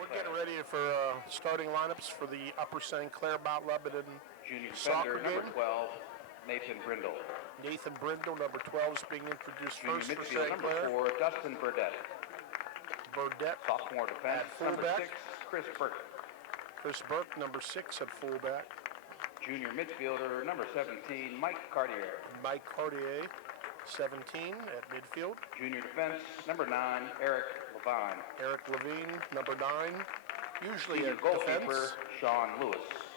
we're getting ready for starting lineups for the Upper St. Clair Mount Lebanon Junior soccer defender, game. number 12, Nathan Brindle. Nathan Brindle, number 12, is being introduced Junior first for midfield, St. number Clair. 4, Dustin Burdett. Burdett, Sophomore defense, at number fullback. 6, Chris Burke. Chris Burke, number 6, at fullback. Junior midfielder, number 17, Mike Cartier. Mike Cartier, 17, at midfield. Junior defense, number 9, Eric Levine. Eric Levine, number 9, usually Senior at goalkeeper, defense. Sean Lewis.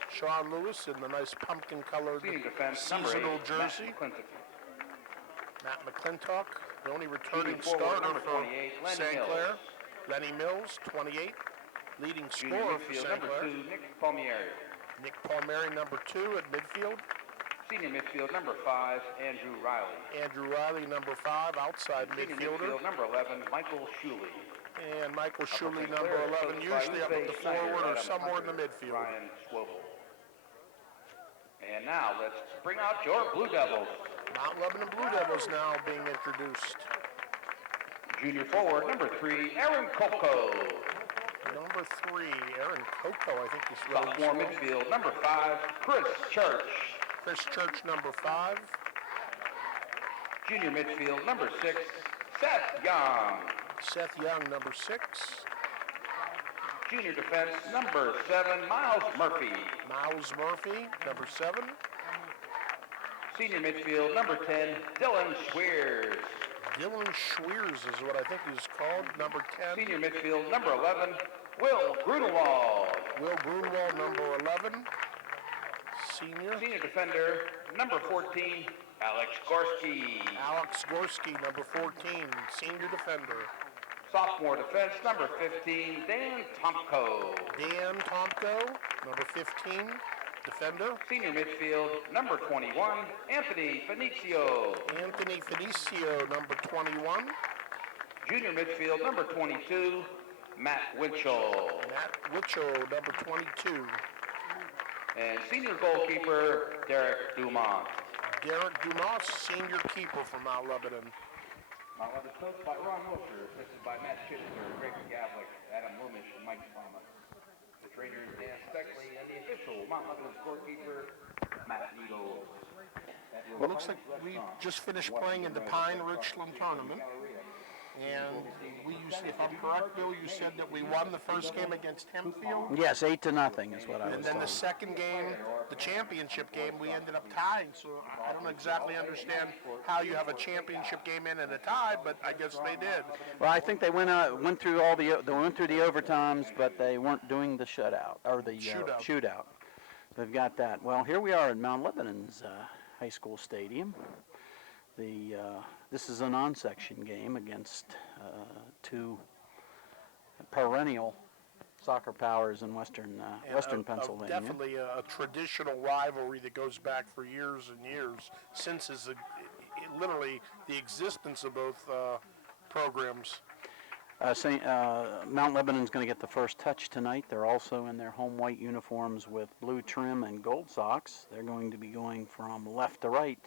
Sean Lewis in the nice pumpkin-colored Senior defense, seasonal number 8, jersey. Matt McClintock, the only returning starter number for 28, Lenny St. Mills. Clair. Lenny Mills, 28, leading Junior scorer for midfield, St. number Clair. 2, Nick Palmieri. Nick Palmieri, number 2, at midfield. Senior midfield, number 5, Andrew Riley. Andrew Riley, number 5, outside Senior midfielder. midfield, number 11, Michael Shuley. And Michael Shuley, St. number Clair, 11, coached by usually up at Uwe the Schneider, forward or Adam somewhere in the Hunter, midfield. Ryan Swobel. And now let's bring out your Blue Devils. Mount Lebanon Blue Devils now being introduced. Junior forward, number 3, Aaron Coco. Number 3, Aaron Coco, I think he's really Sophomore midfield, number 5, Chris Church. Chris Church, number 5. Junior midfield, number 6, Seth Young. Seth Young, number 6. Junior defense, number 7, Miles Murphy. Miles Murphy, number 7. Senior midfield, number 10, Dylan Schweers. Dylan Schweers is what I think he's called, number 10. Senior midfield, number 11, Will Grunewald. Will Grunewald, number 11. Senior. Senior defender, number 14, Alex Gorski. Alex Gorski, number 14, senior defender. Sophomore defense, number 15, Dan Tomko. Dan Tomko, number 15, defender. Senior midfield, number 21, Anthony Fenicio. Anthony Fenicio, number 21. Junior midfield, number 22, Matt Winchell. Matt Winchell, number 22. And senior goalkeeper, Derek Dumont. Derek Dumas, senior keeper for Mount Lebanon. Mount Lebanon coached by Ron Wilshire, assisted by Matt Schitzler, Greg McGavlick, Adam Lumish, and Mike Thomas. The trainer is Dan Steckley, and the official Mount Lebanon scorekeeper, Matt Needles. Well, it looks like we just finished playing in the Pine Richland tournament. And if I'm correct, Bill, you said that we won the first game against Hempfield? Yes, 8-0 is what I was And then the told. second game, the championship game, we ended up tying. So I don't exactly understand how you have a championship game in and a tie, but I guess they did. Well, I think they went through the overtimes, but they weren't doing the shutout or the shootout. They've got that. Well, here we are at Mount Lebanon's high school stadium. This is a non-section game against two perennial soccer powers in western Pennsylvania. Definitely a traditional rivalry that goes back for years and years, since literally the existence of both programs. Mount Lebanon's going to get the first touch tonight. They're also in their home white uniforms with blue trim and gold socks. They're going to be going from left to right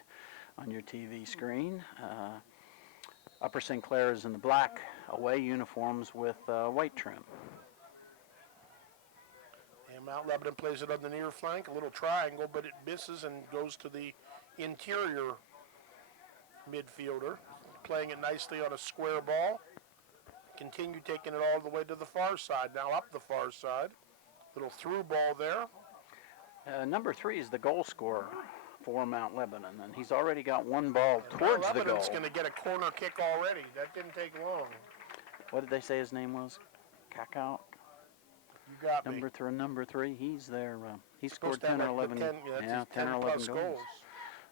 on your TV screen. Upper St. Clair is in the black away uniforms with white trim. And Mount Lebanon plays it on the near flank, a little triangle, but it misses and goes to the interior midfielder, playing it nicely on a square ball. Continue taking it all the way to the far side, now up the far side. Little through ball there. Number 3 is the goal scorer for Mount Lebanon, and he's already got one ball towards Mount the goal. Lebanon's going to get a corner kick already. That didn't take long. What did they say his name was? Kakao? You got me. Number 3, he's there. He scored Supposed to 10 have or 11. 10 or 11 plus goals. goals.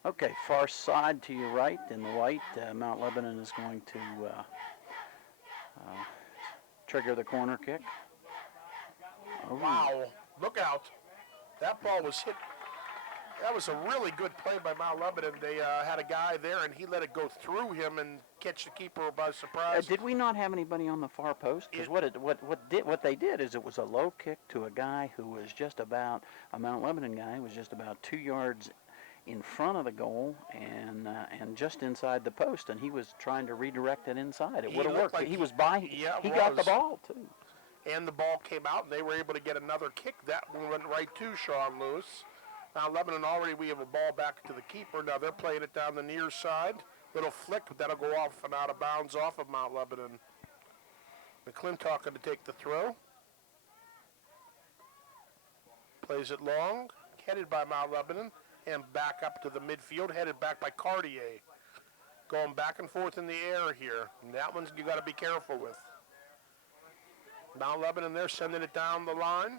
Okay, far side to your right in the white. Mount Lebanon is going to trigger the corner kick. Oh. Wow, look out. That ball was hit. That was a really good play by Mount Lebanon. They had a guy there, and he let it go through him and catch the keeper by surprise. Did we not have anybody on the far post? Because what they did is it was a low kick to a guy who was just about, a Mount Lebanon guy, who was just about 2 yards in front of the goal and just inside the post, and he was trying to redirect it inside. It would have worked. Like he was by. Yeah, he got the ball too. and the ball came out, and they were able to get another kick. That one went right to Sean Lewis. Now Lebanon already, we have a ball back to the keeper. Now they're playing it down the near side. Little flick, but that'll go off and out of bounds off of Mount Lebanon. McClintock going to take the throw. Plays it long, headed by Mount Lebanon, and back up to the midfield, headed back by Cartier. Going back and forth in the air here. And that one's you got to be careful with. Mount Lebanon, they're sending it down the line.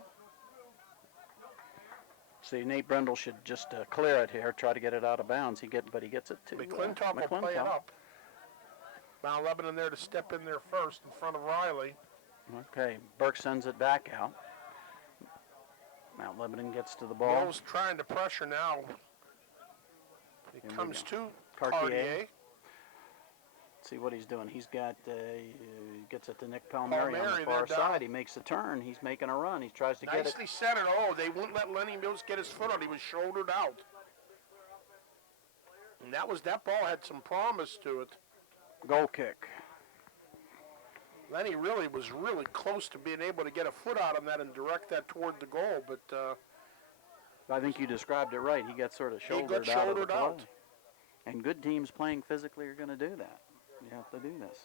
See, Nate Brendel should just clear it here, try to get it out of bounds. But he gets it to McClintock will play it up. Mount Lebanon there to step in there first in front of Riley. Okay, Burke sends it back out. Mount Lebanon gets to the ball. Bill's trying to pressure now. It comes to Cartier. Cartier. See what he's doing. He's got, gets it to Nick Palmieri on the far side. He makes a turn. He's making a run. He tries to get it. Nicely centered. Oh, they wouldn't let Lenny Mills get his foot on. He was shouldered out. And that ball had some promise to it. Goal kick. Lenny was really close to being able to get a foot out on that and direct that toward the goal, but I think you described it right. He got sort of shouldered out of the play. And good teams playing physically are going to do that. You have to do this.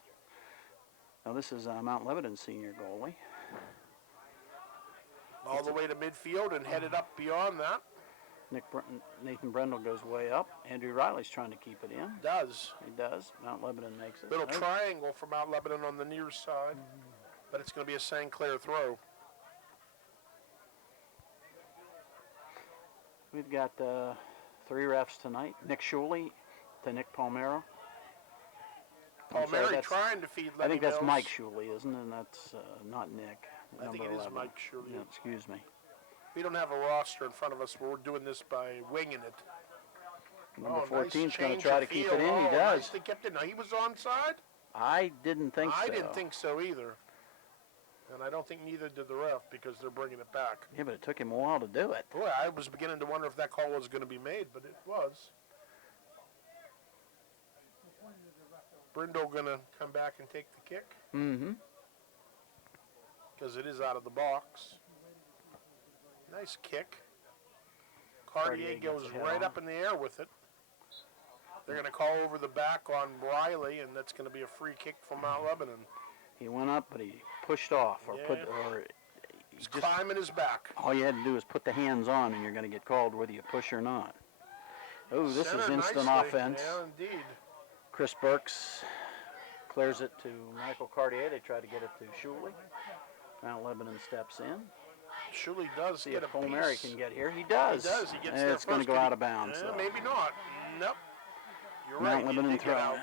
Now this is Mount Lebanon's senior goalie. All the way to midfield and headed up beyond that. Nathan Brendel goes way up. Andrew Riley's trying to keep it in. Does. He does. Mount Lebanon makes it. Little triangle for Mount Lebanon on the near side, but it's going to be a St. Clair throw. We've got 3 refs tonight. Nick Shuley to Nick Palmero. Palmieri trying to feed Lenny I think that's Mills. Mike Shuley, isn't it? And that's not Nick. I think it is Mike Shuley. Yeah, excuse me. We don't have a roster in front of us. We're doing this by winging it. Number 14's nice going to try to keep it in. He does. Nicely kept it. Now, he was onside? I didn't think so. I didn't think so either. And I don't think neither did the ref because they're bringing it back. Yeah, but it took him a while to do it. Boy, I was beginning to wonder if that call was going to be made, but it was. Brindle going to come back and take the kick. Mm-hmm. Because it is out of the box. Nice kick. Cartier goes right up in the air with it. They're going to call over the back on Riley, and that's going to be a free kick from Mount Lebanon. He went up, but he pushed off, He's climbing his back. All you had to do is put the hands on, and you're going to get called whether you push or not. Oh, this is instant offense. Yeah, indeed. Chris Burks clears it to Michael Cartier. They try to get it to Shuley. Mount Lebanon steps in. Shuley does See get if a Palmieri piece. can get here. He does. He does. He gets and there it's going to go out of bounds. Maybe not. Nope. You're Mount right. Lebanon throwing.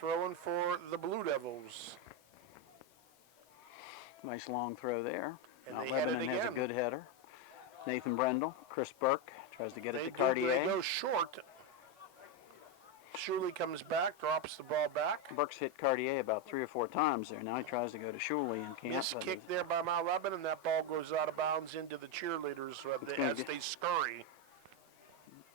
Throwing for the Blue Devils. Nice long throw there. And Mount they head it Lebanon has a again. good header. Nathan Brendel, Chris Burke tries to get it to Cartier. They go short. Shuley comes back, drops the ball back. Burke's hit Cartier about 3 or 4 times there. Now he tries to go to Shuley and can't. This kick there by Mount Lebanon, that ball goes out of bounds into the cheerleaders as they scurry.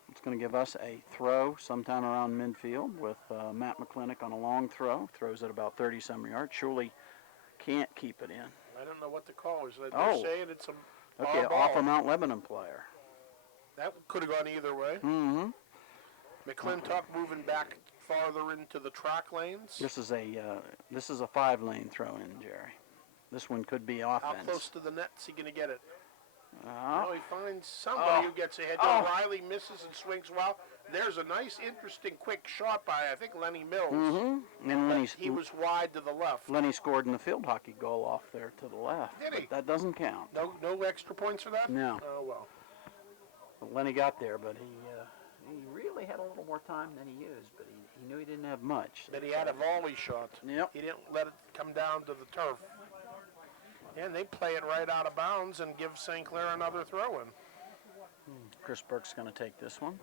It's going to give us a throw sometime around midfield with Matt McClintock on a long throw. Throws it about 30-some yards. Shuley can't keep it in. I don't know what the call is. They're saying it's a okay, ball. off a Mount Lebanon player. That could have gone either way. Mm-hmm. McClintock moving back farther into the track lanes. This is a 5-lane throw-in, Jerry. This one could be offense. How close to the net is he going to get it? Uh, No, he finds somebody who gets ahead. Riley misses and swings well. There's a nice, interesting, quick shot by, I think, Lenny Mills. Mm-hmm. And He was wide to the left. Lenny scored in the field hockey goal off there to the left. Did he? But that doesn't count. No extra points for that? No. Oh, well. But Lenny got there, but he really had a little more time than he used, but he knew he didn't have much. Then he had a volley shot. Yep. He didn't let it come down to the turf. And they play it right out of bounds and give St. Clair another throw-in. Chris Burke's going to take this one.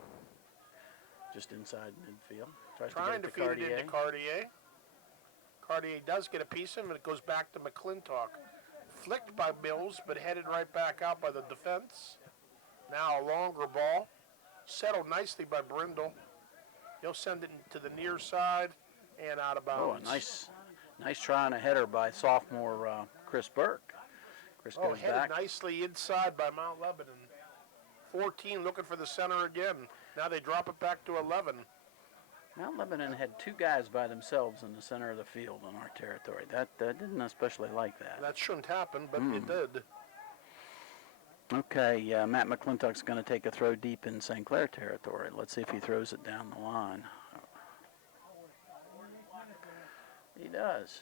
Just inside midfield. Trying to feed it into Cartier. Cartier does get a piece of it, and it goes back to McClintock. Flicked by Mills, but headed right back out by the defense. Now a longer ball. Settled nicely by Brindle. He'll send it to the near side and out of bounds. Oh, Nice try on a header by sophomore Chris Burke. Chris Oh, goes headed back. nicely inside by Mount Lebanon. 14 looking for the center again. Now they drop it back to 11. Mount Lebanon had 2 guys by themselves in the center of the field in our territory. That didn't especially like that. That shouldn't happen, but it did. Okay, Matt McClintock's going to take a throw deep in St. Clair territory. Let's see if he throws it down the line. He does.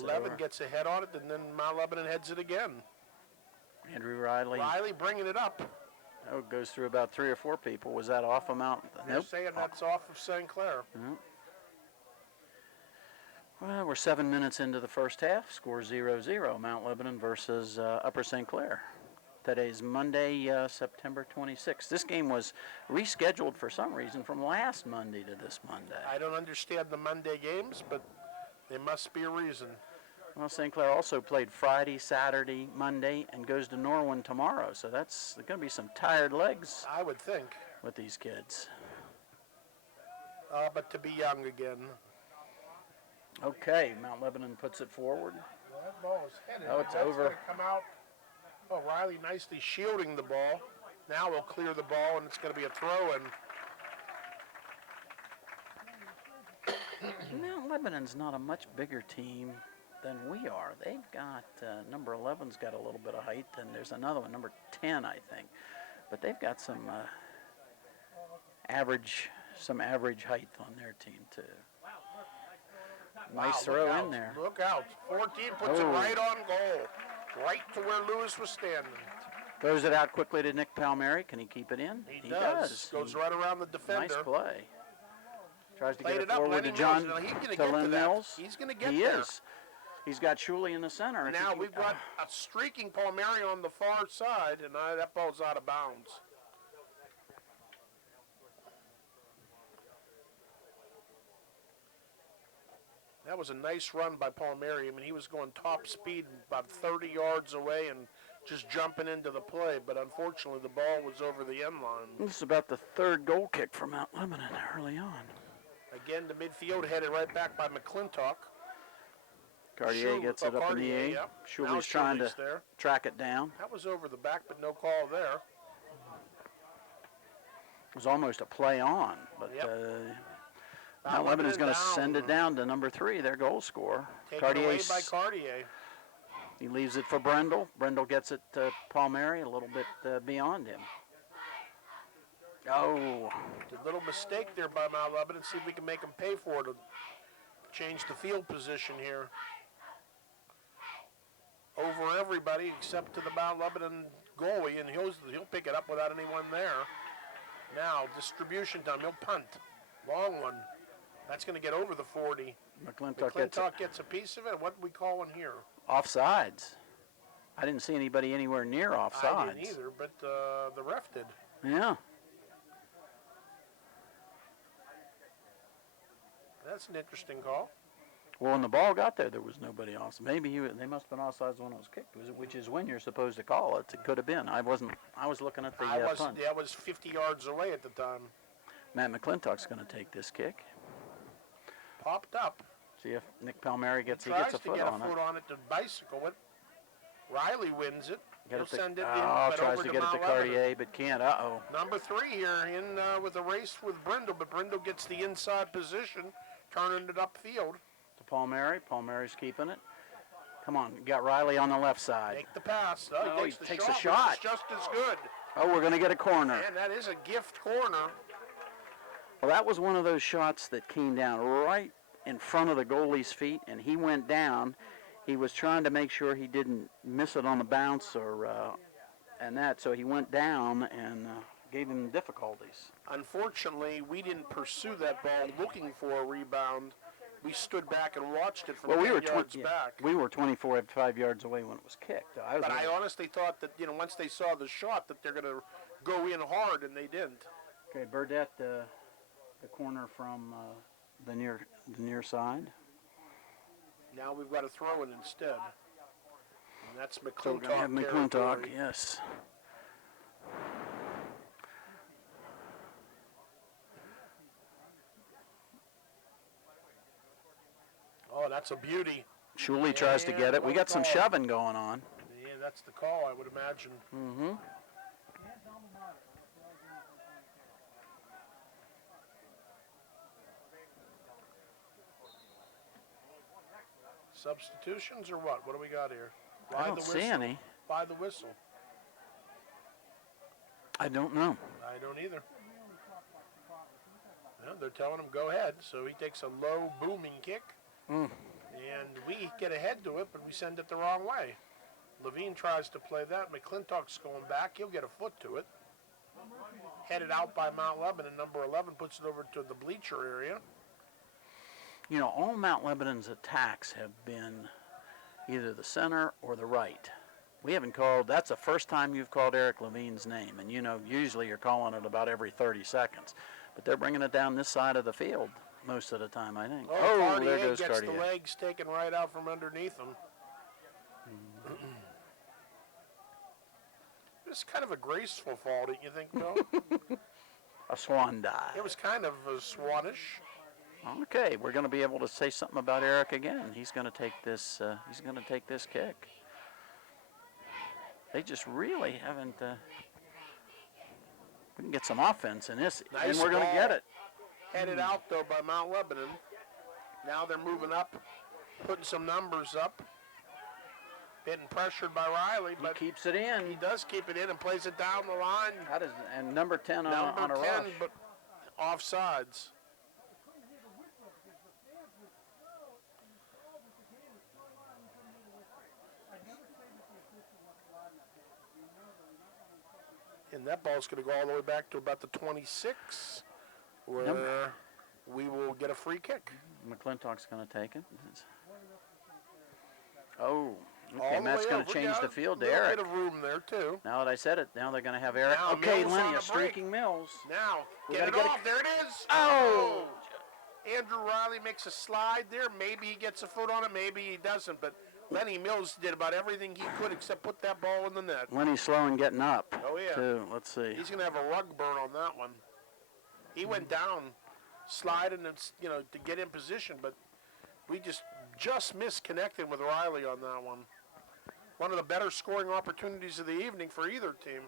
11 gets a head on it, and then Mount Lebanon heads it again. Andrew Riley. Riley bringing it up. Oh, it goes through about 3 or 4 people. Was that off of Mount? They're Nope. saying that's off of St. Clair. Nope. Well, we're 7 minutes into the first half. Score 0-0. Mount Lebanon versus Upper St. Clair. Today's Monday, September 26th. This game was rescheduled for some reason from last Monday to this Monday. I don't understand the Monday games, but there must be a reason. Well, St. Clair also played Friday, Saturday, Monday, and goes to Norwin tomorrow. So that's going to be some tired legs I would think. with these kids. But to be young again. Okay, Mount Lebanon puts it forward. Well, that ball is headed. Oh, it's That's over. gonna come out. Oh, Riley nicely shielding the ball. Now we'll clear the ball, and it's going to be a throw-in. Mount Lebanon's not a much bigger team than we are. They've got, number 11's got a little bit of height, and there's another one, number 10, I think. But they've got some average height on their team, too. Nice Wow, throw look out, in there. Look out. 14 puts it Oh. right on goal. Right to where Lewis was standing. Throws it out quickly to Nick Palmieri. Can he keep it in? He does. Goes right around the defender. Nice play. Tries to Played get it it up, forward to Lenny John, Mills. Now, he's gonna to get to Len that. Mills. He's gonna get he there. is. He's got Shuley in the center. If he Now can- we've got a streaking Palmieri on the far side, and that ball's out of bounds. That was a nice run by Palmieri. I mean, he was going top speed about 30 yards away and just jumping into the play, but unfortunately the ball was over the end line. This is about the 3rd goal kick for Mount Lebanon early on. Again, the midfield headed right back by McClintock. Cartier gets it up in the A. Yep. Shuley's trying to there. track it down. That was over the back, but no call there. It was almost a play on, but Yep. Mount Lebanon's going to down. send it down to number 3, their goal scorer. Taken away by Cartier. He leaves it for Brendel. Brendel gets it to Palmieri a little bit beyond him. Oh, A little mistake there by Mount Lebanon. See if we can make them pay for it. To change the field position here. Over everybody except to the Mount Lebanon goalie, and he'll pick it up without anyone there. Now, distribution time. He'll punt. Long one. That's going to get over the 40. McClintock gets a piece of it. What do we call one here? offsides. I didn't see anybody anywhere near offsides. I didn't either, but the ref did. Yeah. That's an interesting call. Well, when the ball got there, there was nobody off. Maybe they must have been offsides when it was kicked, which is when you're supposed to call it. It could have been. I wasn't. I was looking at the punt. I was 50 yards away at the time. Matt McClintock's going to take this kick. Popped up. See if Nick Palmieri gets a Tries foot to get on a foot it. on it to bicycle it. Riley wins it. He'll send it in, Oh, but tries over to to get it to Mount Lebanon. Cartier, but can't. Uh-oh. Number 3 here in with a race with Brindle, but Brindle gets the inside position, turning it upfield. To Palmieri. Palmieri's keeping it. Come on, you got Riley on the left side. Make the pass. Oh, He he takes takes the a shot, shot. which is just as good. Oh, we're going to get a corner. And that is a gift corner. Well, that was one of those shots that came down right in front of the goalie's feet, and he went down. He was trying to make sure he didn't miss it on the bounce so he went down and gave him difficulties. Unfortunately, we didn't pursue that ball looking for a rebound. We stood back and watched it from 10 yards back. We were 25 yards away when it was kicked. But I honestly thought that, once they saw the shot, that they're going to go in hard, and they didn't. Okay, Burdette, the corner from the near side. Now we've got to throw it instead. And that's So we're McClintock. going to have McClintock, territory. yes. Oh, That's a beauty. Shuley tries to get it. We got some shoving going on. Yeah, that's the call, I would imagine. Mm-hmm. Substitutions or what? What do we got here? I don't see any. By the whistle. I don't know. I don't either. No, they're telling him go ahead, so he takes a low booming kick, and we get ahead to it, but we send it the wrong way. Levine tries to play that. McClintock's going back. He'll get a foot to it. Headed out by Mount Lebanon. Number 11 puts it over to the bleacher area. You know, all Mount Lebanon's attacks have been either the center or the right. We haven't called, that's the first time you've called Eric Levine's name, and you know, usually you're calling it about every 30 seconds. But they're bringing it down this side of the field most of the time, I think. Oh, there goes gets Cartier. The legs taken right out from underneath him. It was kind of a graceful fall, didn't you think, Bill? A swan dive. It was kind of swanish. Okay, we're going to be able to say something about Eric again. He's going to take this. He's going to take this kick. They just really haven't. We can get some offense in this, Nice and we're going to get it. Headed out though by Mount Lebanon. Now they're moving up, putting some numbers up. Getting pressured by Riley, but he keeps it in. He does keep it in and plays it down the line. That is, and number 10 on a Number 10, rush. but offsides. And that ball's going to go all the way back to about the 26, where we will get a free kick. McClintock's going to take it. Oh, okay, Matt's going to change the field to Eric. A bit of room there, too. Now that I said it, now they're going to have Eric. Now Okay, Mills Lenny, on a the streaking Mills. Now, We get it gotta get off. There it is. Oh! Andrew Riley makes a slide there. Maybe he gets a foot on it. Maybe he doesn't. But Lenny Mills did about everything he could except put that ball in the net. Lenny's slow and getting up. Oh, yeah. Too. Let's see. He's going to have a rug burn on that one. He went down, sliding and, to get in position, but we just misconnected with Riley on that one. One of the better scoring opportunities of the evening for either team.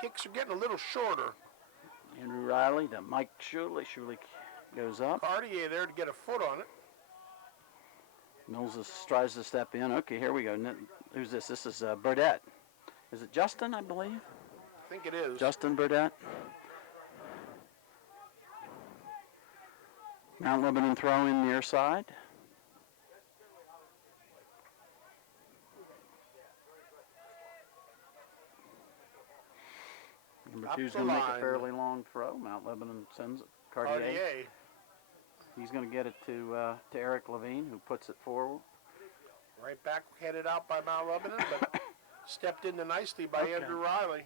Kicks are getting a little shorter. Andrew Riley to Mike Shuley. Shuley goes up. Cartier there to get a foot on it. Mills tries to step in. Okay, here we go. Who's this? This is Burdette. Is it Justin, I believe? I think it is. Justin Burdette. Mount Lebanon throw in near side. Number two's going to make a fairly long throw. Mount Lebanon sends it. Cartier. He's going to get it to Eric Levine, who puts it forward. Right back, headed out by Mount Lebanon, but stepped into nicely by Andrew Riley.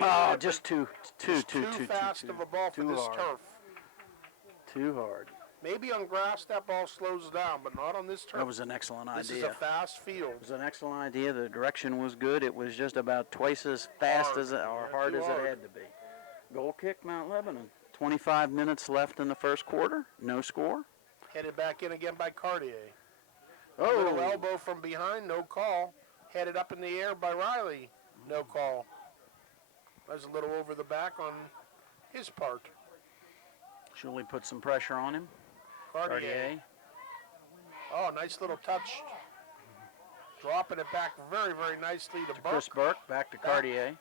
Oh, just too fast of a ball for this turf. Too hard. Maybe on grass that ball slows down, but not on this turf. That was an excellent idea. This is a fast field. It was an excellent idea. The direction was good. It was just about twice as fast as or hard as it had to be. Goal kick, Mount Lebanon. 25 minutes left in the first quarter. No score. Headed back in again by Cartier. Oh. Little elbow from behind, no call. Headed up in the air by Riley, no call. That was a little over the back on his part. Shuley put some pressure on him. Cartier. Oh, nice little touch. Dropping it back very, very nicely to Burke. Chris Burke, back to Cartier.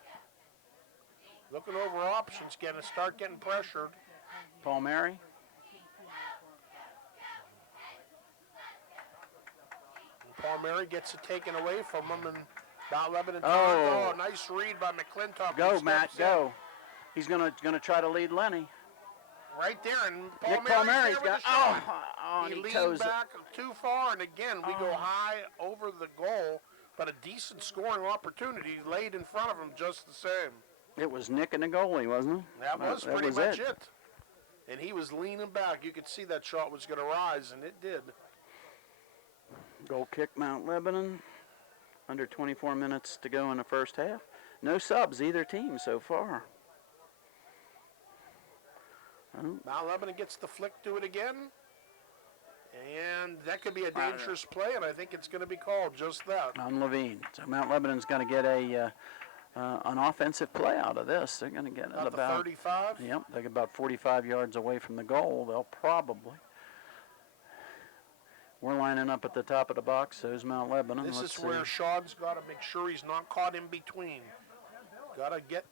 Looking over options, start getting pressured. Palmieri. Palmieri gets it taken away from him, and Mount Lebanon. Oh, nice read by McClintock. Go, Matt, go. He's gonna try to lead Lenny. Right there, and Nick Palmieri's got. He leaned back too far, and again we go high over the goal, but a decent scoring opportunity laid in front of him just the same. It was Nick and the goalie, wasn't it? That was pretty much it. And he was leaning back. You could see that shot was going to rise, and it did. Goal kick, Mount Lebanon. Under 24 minutes to go in the first half. No subs, either team so far. Mount Lebanon gets the flick to it again. And that could be a dangerous play, and I think it's going to be called just that. On Levine. So Mount Lebanon's going to get an offensive play out of this. They're going to get it about 35? Yep, they're about 45 yards away from the goal. They'll probably. We're lining up at the top of the box. So's Mount Lebanon. This Let's is where Sean's got to make sure he's not caught in between. Got to get,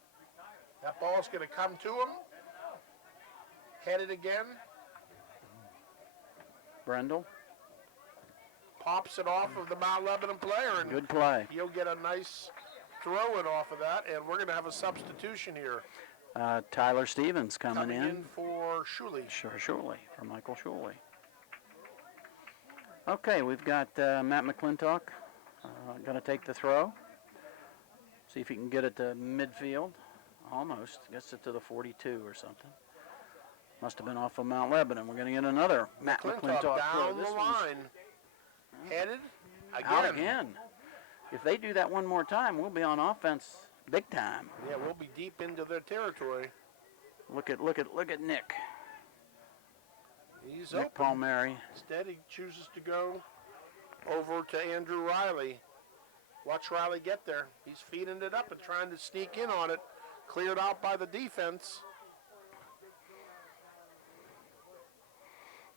that ball's going to come to him. Headed again. Brendel. Pops it off of the Mount Lebanon player. And good play. He'll get a nice throw it off of that, and we're going to have a substitution here. Tyler Stevens coming in for Shuley. Shuley, for Michael Shuley. Okay, we've got Matt McClintock going to take the throw. See if he can get it to midfield. Almost. Gets it to the 42 or something. Must have been off of Mount Lebanon. We're going to get another Matt McClintock down the line. Headed again. Out again. If they do that one more time, we'll be on offense big time. Yeah, we'll be deep into their territory. Look at Nick. He's Nick open. Palmieri. Instead, he chooses to go over to Andrew Riley. Watch Riley get there. He's feeding it up and trying to sneak in on it. Cleared out by the defense.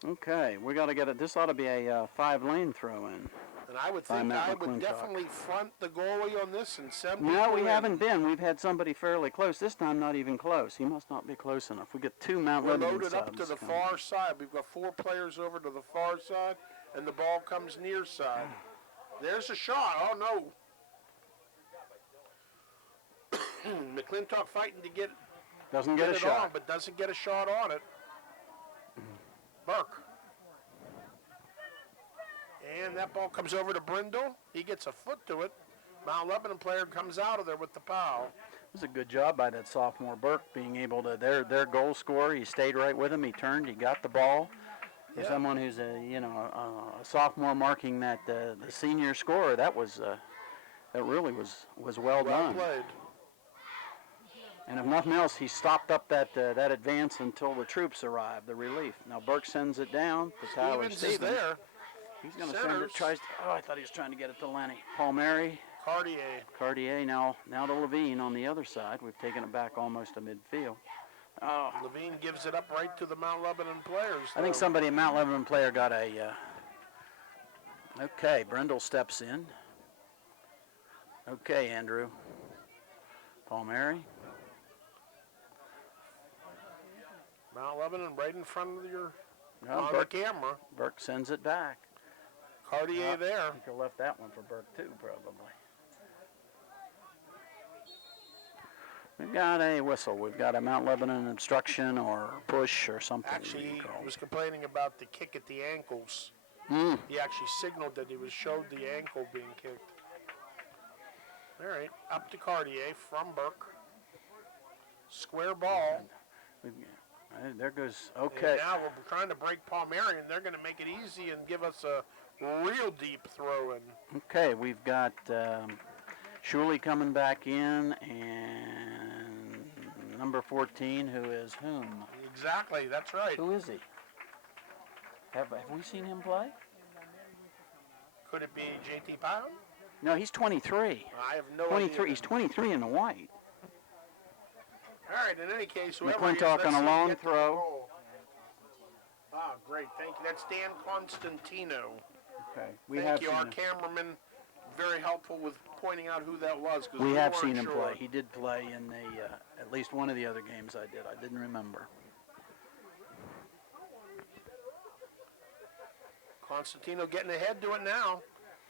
Okay, we got to get it. This ought to be a 5-lane throw-in. And I would think I would definitely front the goalie on this and send people No, we in. haven't been. We've had somebody fairly close. This time, not even close. He must not be close enough. We get 2 Mount Lebanon loaded up to the coming. far side. We've got 4 players over to the far side, and the ball comes near side. There's a shot. Oh, no. McClintock fighting to get a shot. on, but doesn't get a shot on it. Burke. And that ball comes over to Brindle. He gets a foot to it. Mount Lebanon player comes out of there with the foul. It was a good job by that sophomore Burke being able to, their goal scorer, he stayed right with him. He turned, he got the ball. For someone who's a sophomore marking that the senior scorer, that really was well done. Played. And if nothing else, he stopped up that advance until the troops arrived, the relief. Now Burke sends it down to Tyler Stevens. Is there. He's going to send it. I thought he was trying to get it to Lenny. Palmieri. Cartier. Now to Levine on the other side. We've taken it back almost to midfield. Oh. Levine gives it up right to the Mount Lebanon players. I think somebody, a Mount Lebanon player, got a. Okay, Brendel steps in. Okay, Andrew. Palmieri. Mount Lebanon right in front of your the camera. Burke sends it back. Cartier there. I think he left that one for Burke too, probably. We've got a whistle. We've got a Mount Lebanon obstruction or push or something. Actually, he was complaining about the kick at the ankles. He actually signaled that he showed the ankle being kicked. All right, up to Cartier from Burke. Square ball. There goes, okay. And now we're trying to break Palmieri, and they're going to make it easy and give us a real deep throw in. Okay, we've got Shuley coming back in, and number 14, who is whom? Exactly, that's right. Who is he? Have we seen him play? Could it be J.T. Pound? No, he's 23. I have no 23. idea. He's 23 in the white. All right, in any case, McClintock on a long throw. Ah, great, thank you. That's Dan Constantino. Okay, Thank you. Our cameraman, very helpful with pointing out who that was. We have seen him play. He did play in at least one of the other games I did. I didn't remember. Constantino getting ahead to it now.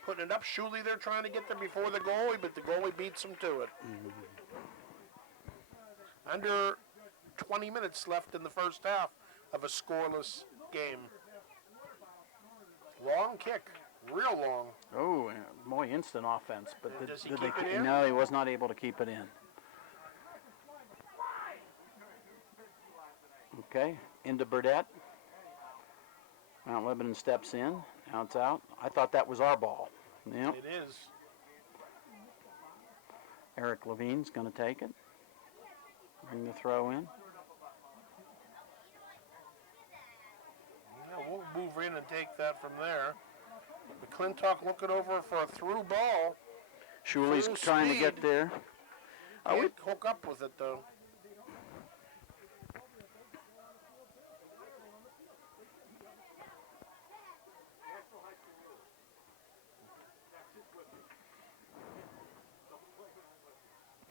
Putting it up. Shuley there trying to get there before the goalie, but the goalie beats him to it. Under 20 minutes left in the first half of a scoreless game. Long kick, real long. Oh, boy, instant offense. But does he keep it in? No, he was not able to keep it in. Okay, into Burdette. Mount Lebanon steps in. Now it's out. I thought that was our ball. Yep. It is. Eric Levine's going to take it. Bring the throw in. we'll move in and take that from there. McClintock looking over for a through ball. Shuli's Full trying to speed. get there. Can't hook up with it, though.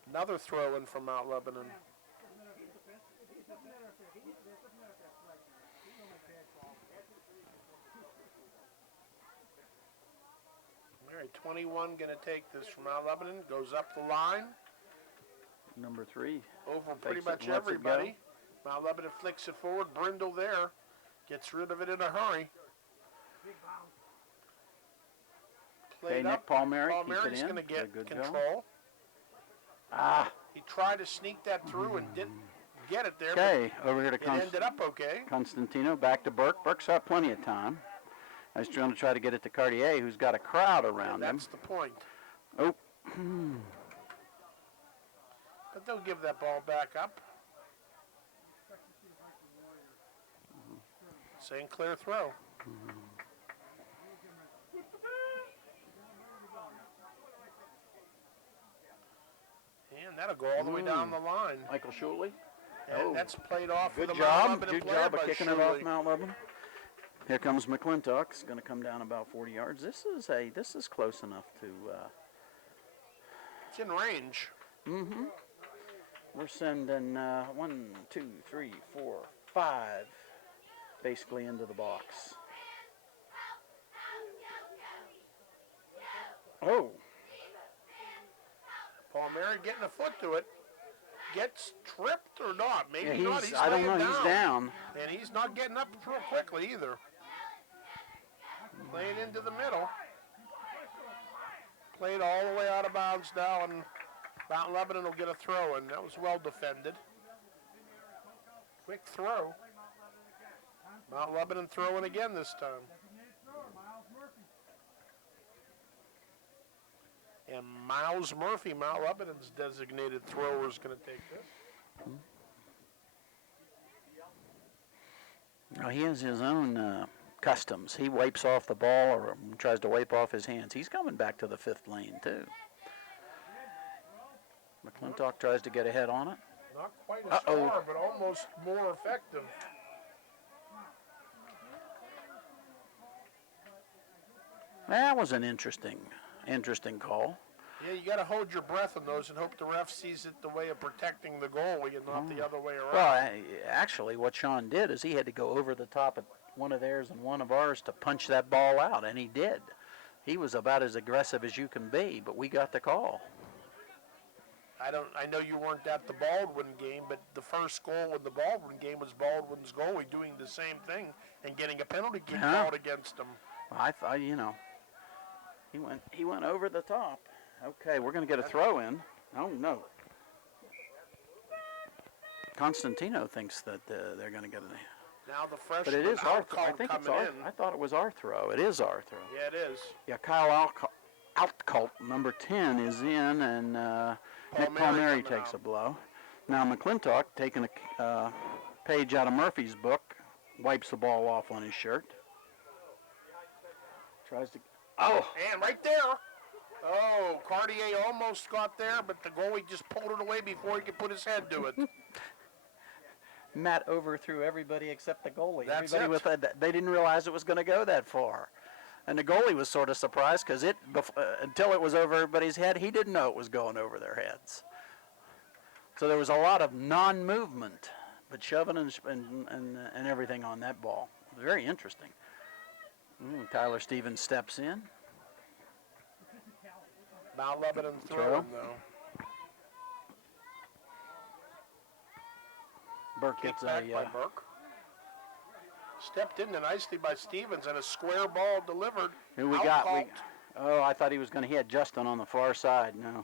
Another throw in from Mount Lebanon. All right, 21 going to take this from Mount Lebanon. Goes up the line. Number 3. Over pretty Takes it, much lets it go. everybody. Mount Lebanon flicks it forward. Brindle there. Gets rid of it in a hurry. Okay, Played Nick up. Palmieri keeps it Palmieri's in. going to Did a get good control. Ah, He tried to sneak that through and didn't get it there. okay, over here to But it ended up okay. Constantino, back to Burke. Burke's got plenty of time. I was trying to try to get it to Cartier, who's got a crowd around him. That's the point. Oh. But they'll give that ball back up. St. Clair throw. And that'll go all the way down the line. Michael Shuley. And that's played off for Good the Mount job. Lebanon Good player job of by kicking it off Shuley. Mount Lebanon. Here comes McClintock. It's going to come down about 40 yards. This is close enough to. It's in range. Mm-hmm. We're sending 1, 2, 3, 4, 5, basically into the box. Oh. Palmieri getting a foot to it. Gets tripped or not? Maybe Yeah, not. He's I don't know. laying He's down. And he's not getting up real quickly either. Playing into the middle. Played all the way out of bounds now, and Mount Lebanon will get a throw in. That was well defended. Quick throw. Mount Lebanon throwing again this time. And Miles Murphy, Mount Lebanon's designated thrower, is going to take this. Well, he has his own customs. He wipes off the ball or tries to wipe off his hands. He's coming back to the 5th lane, too. McClintock tries to get ahead on it. Not quite as far, but almost more effective. That was an interesting call. Yeah, you got to hold your breath on those and hope the ref sees it the way of protecting the goalie and not the other way around. Well, actually, what Sean did is he had to go over the top of one of theirs and one of ours to punch that ball out, and he did. He was about as aggressive as you can be, but we got the call. I know you weren't at the Baldwin game, but the first goal in the Baldwin game was Baldwin's goalie doing the same thing and getting a penalty kick out against him. I thought, he went over the top. Okay, we're going to get a throw in. Oh, no. Constantino thinks that they're going to get a... Now the freshman, But it is our throw. I think it's our. in. I thought it was our throw. It is our throw. Yeah, it is. Yeah, Kyle Outcult, number 10, is in, and Nick Palmieri takes a blow. Now McClintock, taking a page out of Murphy's book, wipes the ball off on his shirt. Tries to... Oh! And right there. Oh, Cartier almost got there, but the goalie just pulled it away before he could put his head to it. Matt overthrew everybody except the goalie. That's everybody it. They didn't realize it was going to go that far. And the goalie was sort of surprised because until it was over everybody's head, he didn't know it was going over their heads. So there was a lot of non-movement, but shoving and everything on that ball. Very interesting. Tyler Stevens steps in. Mount Lebanon throwing, though. Burke gets Back by Burke. Stepped in nicely by Stevens, and a square ball delivered. Who we got? I thought he was going to hit Justin on the far side. No.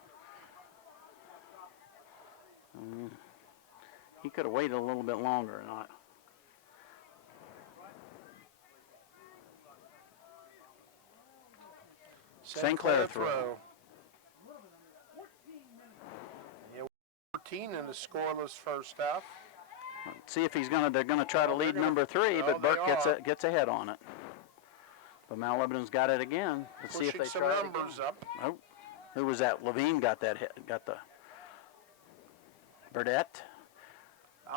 He could have waited a little bit longer or not. St. Clair throw. Yeah, 14 in the scoreless first half. See if they're gonna try to lead number 3, no, but they Burke gets ahead on it. But Mount Lebanon's got it again. Let's see if Pushing they some try it numbers again. up. Oh, who was that? Levine got that hit, got the Burdette.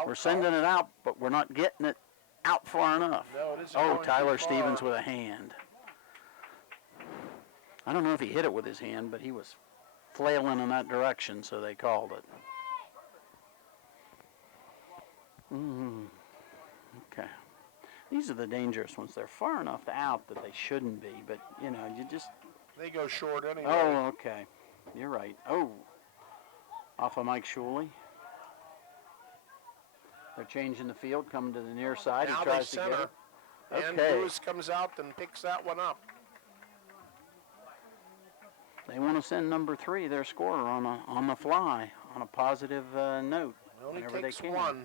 We're sending it out, but we're not getting it out far enough. No, it isn't Oh, going Tyler too far. Stevens with a hand. I don't know if he hit it with his hand, but he was flailing in that direction, so they called it. Okay. These are the dangerous ones. They're far enough out that they shouldn't be, but, you know, you just... They go short anyway. Oh, okay. You're right. Oh, off of Mike Shuley. They're changing the field, coming to the near side. Now He they tries to get center. it. And Okay. Lewis comes out and picks that one up. They want to send number 3, their scorer, on the fly, on a positive note. It only whenever takes they can. one.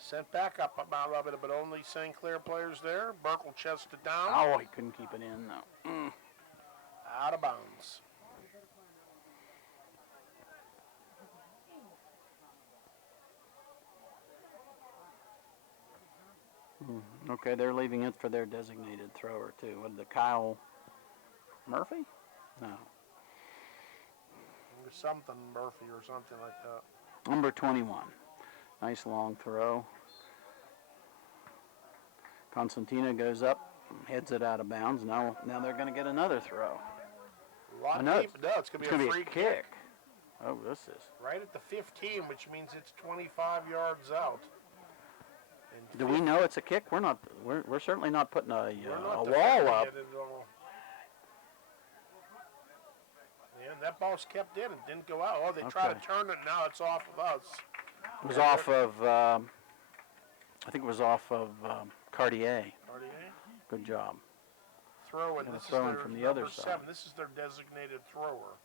Sent back up at Mount Lebanon, but only St. Clair players there. Burke will chest it down. Oh, he couldn't keep it in, though. Out of bounds. Okay, they're leaving it for their designated thrower, too. What, the Kyle Murphy? No. There's something Murphy or something like that. Number 21. Nice long throw. Constantina goes up, heads it out of bounds. Now they're going to get another throw. No, it's going to be a free kick. Oh, this is. Right at the 15, which means it's 25 yards out. And Do we know it's a kick? We're not. We're certainly not putting a not wall defending up. it at all. Yeah, and that ball's kept in. It didn't go out. Oh, they tried Okay. to turn it. Now it's off of us. It was off of. I think it was off of Cartier. Cartier. Good job. Throwing. Gonna This throw is in their from the other number side. 7. This is their designated thrower.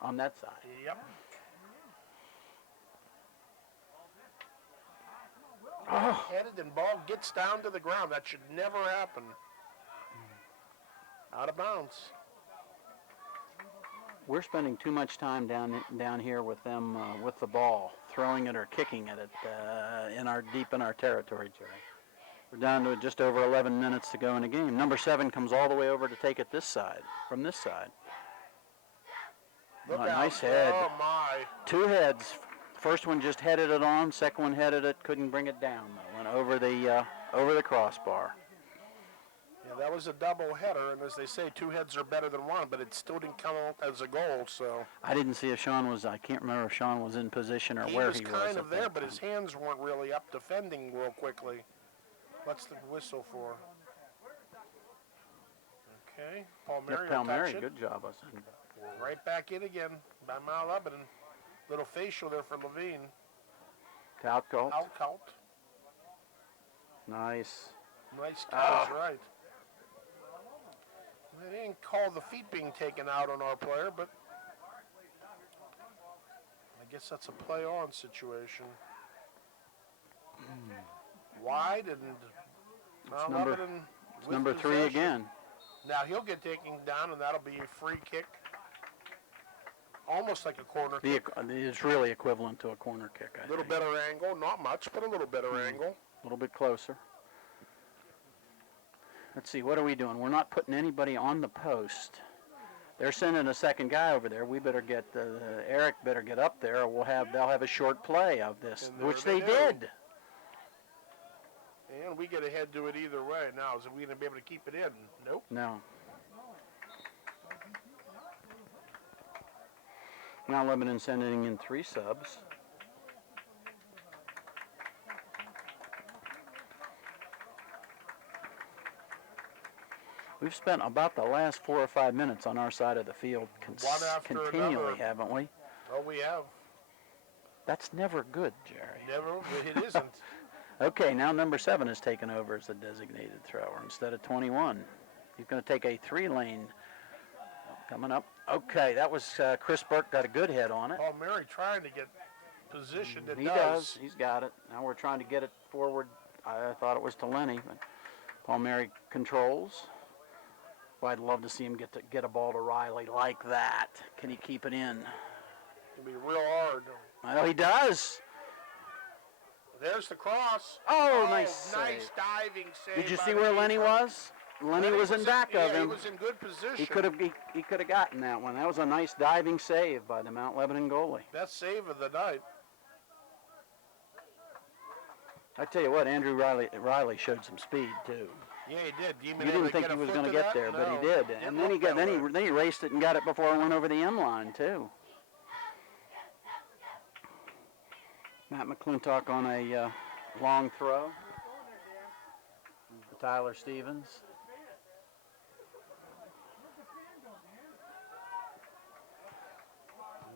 On that side. Yep. Oh. Headed and ball gets down to the ground. That should never happen. Out of bounds. We're spending too much time down here with them with the ball, throwing it or kicking at it deep in our territory, Jerry. We're down to just over 11 minutes to go in the game. Number 7 comes all the way over to take it this side, from this side. Look out. Nice head. Oh, my. 2 heads. First one just headed it on. Second one headed it, couldn't bring it down though. Went over the crossbar. Yeah, that was a double header, and as they say, 2 heads are better than 1, but it still didn't count as a goal, so. I didn't see if Sean was. I can't remember if Sean was in position or where he was. He was kind of at there, that but time. his hands weren't really up defending real quickly. What's the whistle for? Okay, Palmieri Yep, will Palmieri, touch it. good job, I said. Right back in again by Mount Lebanon. Little facial there for Levine. Out call. Out count. Nice. Nice catch, right. They didn't call the feet being taken out on our player, but I guess that's a play-on situation. Wide and Mount Lebanon It's with number 3 possession. again. Now he'll get taken down, and that'll be a free kick. Almost like a corner kick. It's really equivalent to a corner kick, I A little think. better angle, not much, but a little better angle. A little bit closer. Let's see, what are we doing? We're not putting anybody on the post. They're sending a second guy over there. We better get Eric better get up there, or they'll have a short play of this, And there which they they do. did. And we get ahead to it either way. Now, is we going to be able to keep it in? Nope. No. Now Lebanon sending in 3 subs. We've spent about the last 4 or 5 minutes on our side of the field One after continually, another. haven't we? Well, we have. That's never good, Jerry. Never. It isn't. Okay, now number 7 is taken over as the designated thrower instead of 21. He's going to take a 3-lane coming up. Okay, that was Chris Burke got a good head on it. Palmieri trying to get positioned. It He does. He's got it. Now we're trying to get it forward. I thought it was to Lenny, but Palmieri controls. Well, I'd love to see him get a ball to Riley like that. Can he keep it in? It'll be real hard. Well, he does. There's the cross. Oh, nice nice save. diving save. Did you by see the where Lenny keeper. was? Lenny was in back of He him. was in good position. He could have gotten that one. That was a nice diving save by the Mount Lebanon goalie. Best save of the night. I tell you what, Andrew Riley showed some speed too. Yeah, he did. You didn't think he was going to get there, but he did. And then he raced it and got it before it went over the end line too. Matt McClintock on a long throw. Tyler Stevens.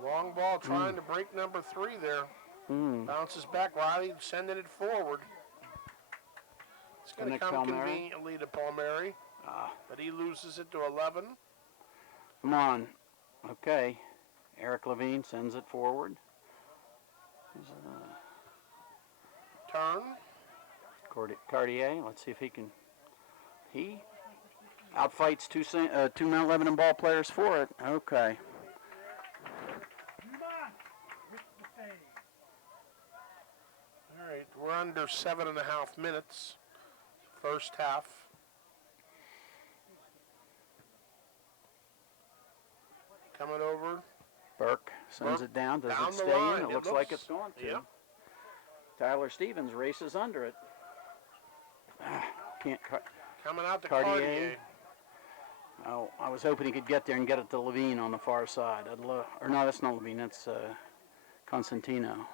Long ball trying to break number 3 there. Bounces back. Riley sending it forward. It's going to come conveniently to Palmieri, but he loses it to 11. Come on. Okay. Eric Levine sends it forward. Turn. Cartier, let's see if he can. He outfights two Mount Lebanon ball players for it. Okay. All right, we're under 7.5 minutes. First half. Coming over. Burke sends it down. Does down it stay line. in? It looks like it's going to. Yep. Tyler Stevens races under it. Can't. Coming out to Cartier. Oh, I was hoping he could get there and get it to Levine on the far side. Or no, that's not Levine. That's Constantino.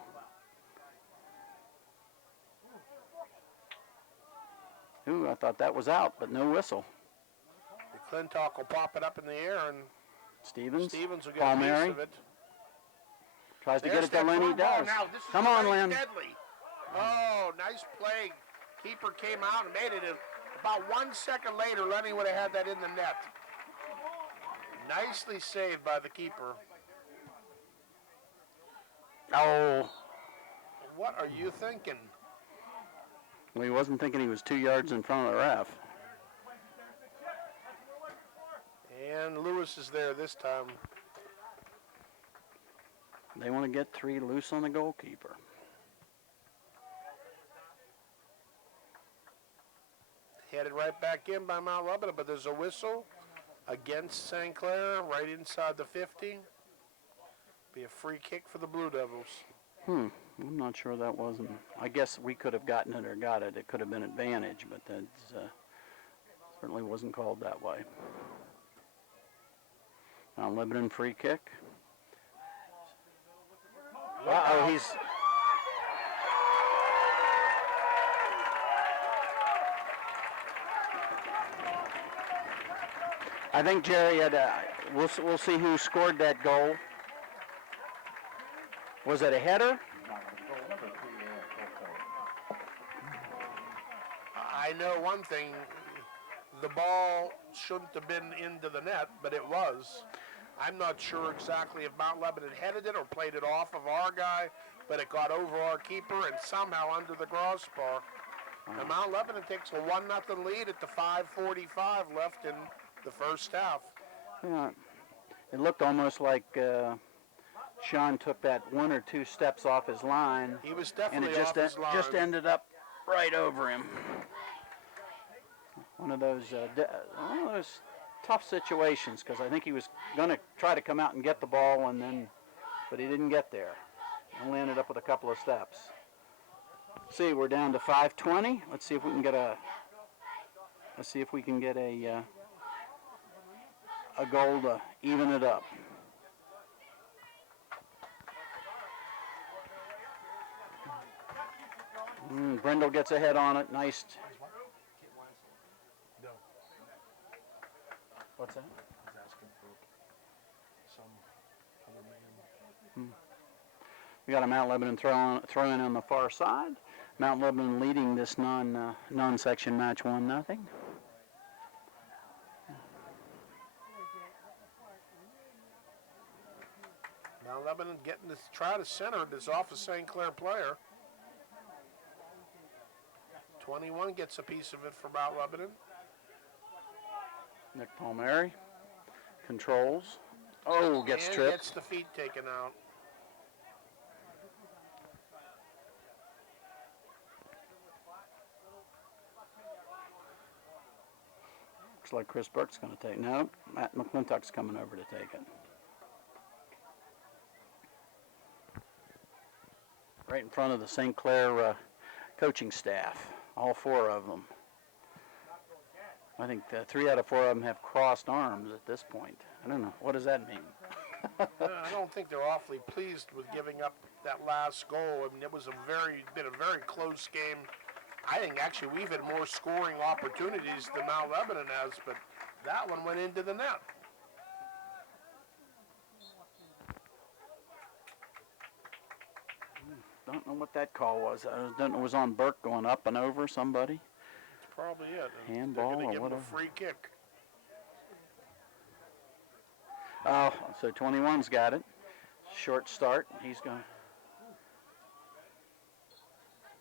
Ooh, I thought that was out, but no whistle. McClintock will pop it up in the air, and Stevens will get a piece of it. Tries to get it to Lenny. Does. Now, this is Come on, Len. Deadly. Oh, nice play. Keeper came out and made it. About 1 second later, Lenny would have had that in the net. Nicely saved by the keeper. Oh. What are you thinking? Well, he wasn't thinking he was 2 yards in front of the ref. And Lewis is there this time. They want to get 3 loose on the goalkeeper. Headed right back in by Mount Lebanon, but there's a whistle against St. Clair, right inside the 50. Be a free kick for the Blue Devils. I'm not sure that wasn't. I guess we could have gotten it or got it. It could have been advantage, but that certainly wasn't called that way. Mount Lebanon free kick. Uh-oh, he's... I think Jerry had. We'll see who scored that goal. Was it a header? I know one thing. The ball shouldn't have been into the net, but it was. I'm not sure exactly if Mount Lebanon headed it or played it off of our guy, but it got over our keeper and somehow under the crossbar. And Mount Lebanon takes a 1-0 lead at the 5:45 left in the first half. Yeah, it looked almost like Sean took that 1 or 2 steps off his line. He was definitely and it just off his line. just ended up right over him. One of those tough situations, because I think he was going to try to come out and get the ball, but he didn't get there. Only ended up with a couple of steps. See, we're down to 5:20. Let's see if we can get a goal to even it up. Brindle gets ahead on it. Nice. What's that? He's asking for some other man. We got a Mount Lebanon throw in on the far side. Mount Lebanon leading this non-section match 1-0. Mount Lebanon getting this, try to center this off a St. Clair player. 21 gets a piece of it for Mount Lebanon. Nick Palmieri controls. Oh, gets and tripped. Gets the feet taken out. Looks like Chris Burke's going to take. No, Matt McClintock's coming over to take it. Right in front of the St. Clair coaching staff, all 4 of them. I think 3 out of 4 of them have crossed arms at this point. I don't know. What does that mean? I don't think they're awfully pleased with giving up that last goal. I mean, it was been a very close game. I think actually we've had more scoring opportunities than Mount Lebanon has, but that one went into the net. Don't know what that call was. I don't know. It was on Burke going up and over somebody. That's probably it. Handball They're going to give or him a free kick. Oh, so 21's got it. Short start. He's going.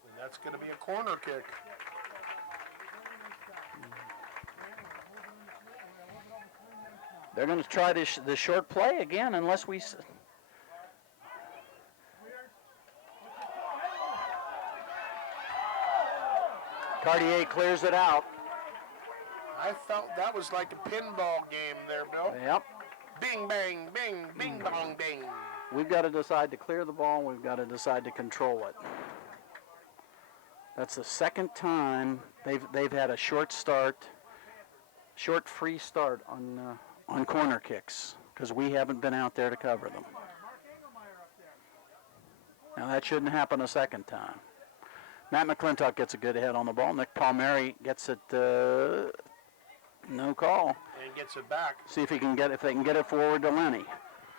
And that's going to be a corner kick. They're going to try this short play again, unless we. Cartier clears it out. I felt that was like a pinball game there, Bill. Yep. Bing, bang, bing, bing, bong, bing. We've got to decide to clear the ball. We've got to decide to control it. That's the second time they've had a short free start on corner kicks because we haven't been out there to cover them. Now that shouldn't happen a second time. Matt McClintock gets a good head on the ball. Nick Palmieri gets it. No call. And gets it back. See if they can get it forward to Lenny.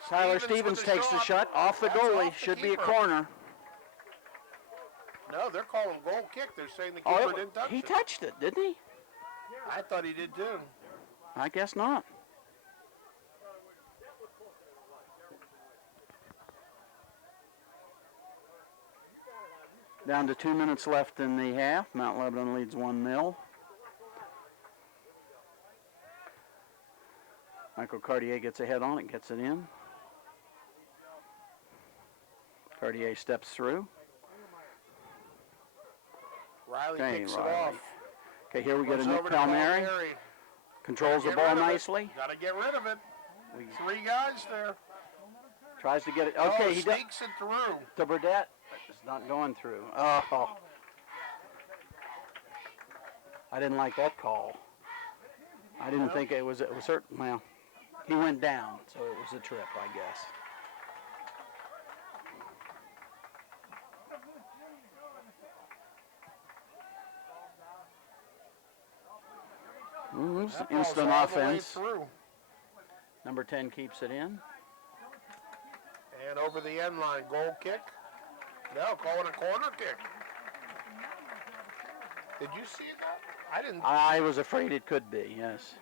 Tyler Stevens takes the shot off the goalie. Off the Should be a keeper. corner. No, they're calling goal kick. They're saying the keeper didn't touch he it. touched it, didn't he? I thought he did too. I guess not. Down to 2 minutes left in the half. Mount Lebanon leads 1-0. Michael Cartier gets a head on it, gets it in. Cartier steps through. Riley Okay, kicks Riley. it off. Okay, here we get a Goes Nick over to Palmieri. Controls the Get ball rid of it. nicely. Got to get rid of it. 3 guys there. Tries to get it. Okay, he does. sneaks it through. To Burdette. It's not going through. Oh. I didn't like that call. I didn't think it was certain. Well, he went down, so it was a trip, I guess. That ball's Instant all the way offense. through. Number 10 keeps it in. And over the end line, goal kick. No, calling a corner kick. Did you see that? I didn't. I was afraid it could be, yes.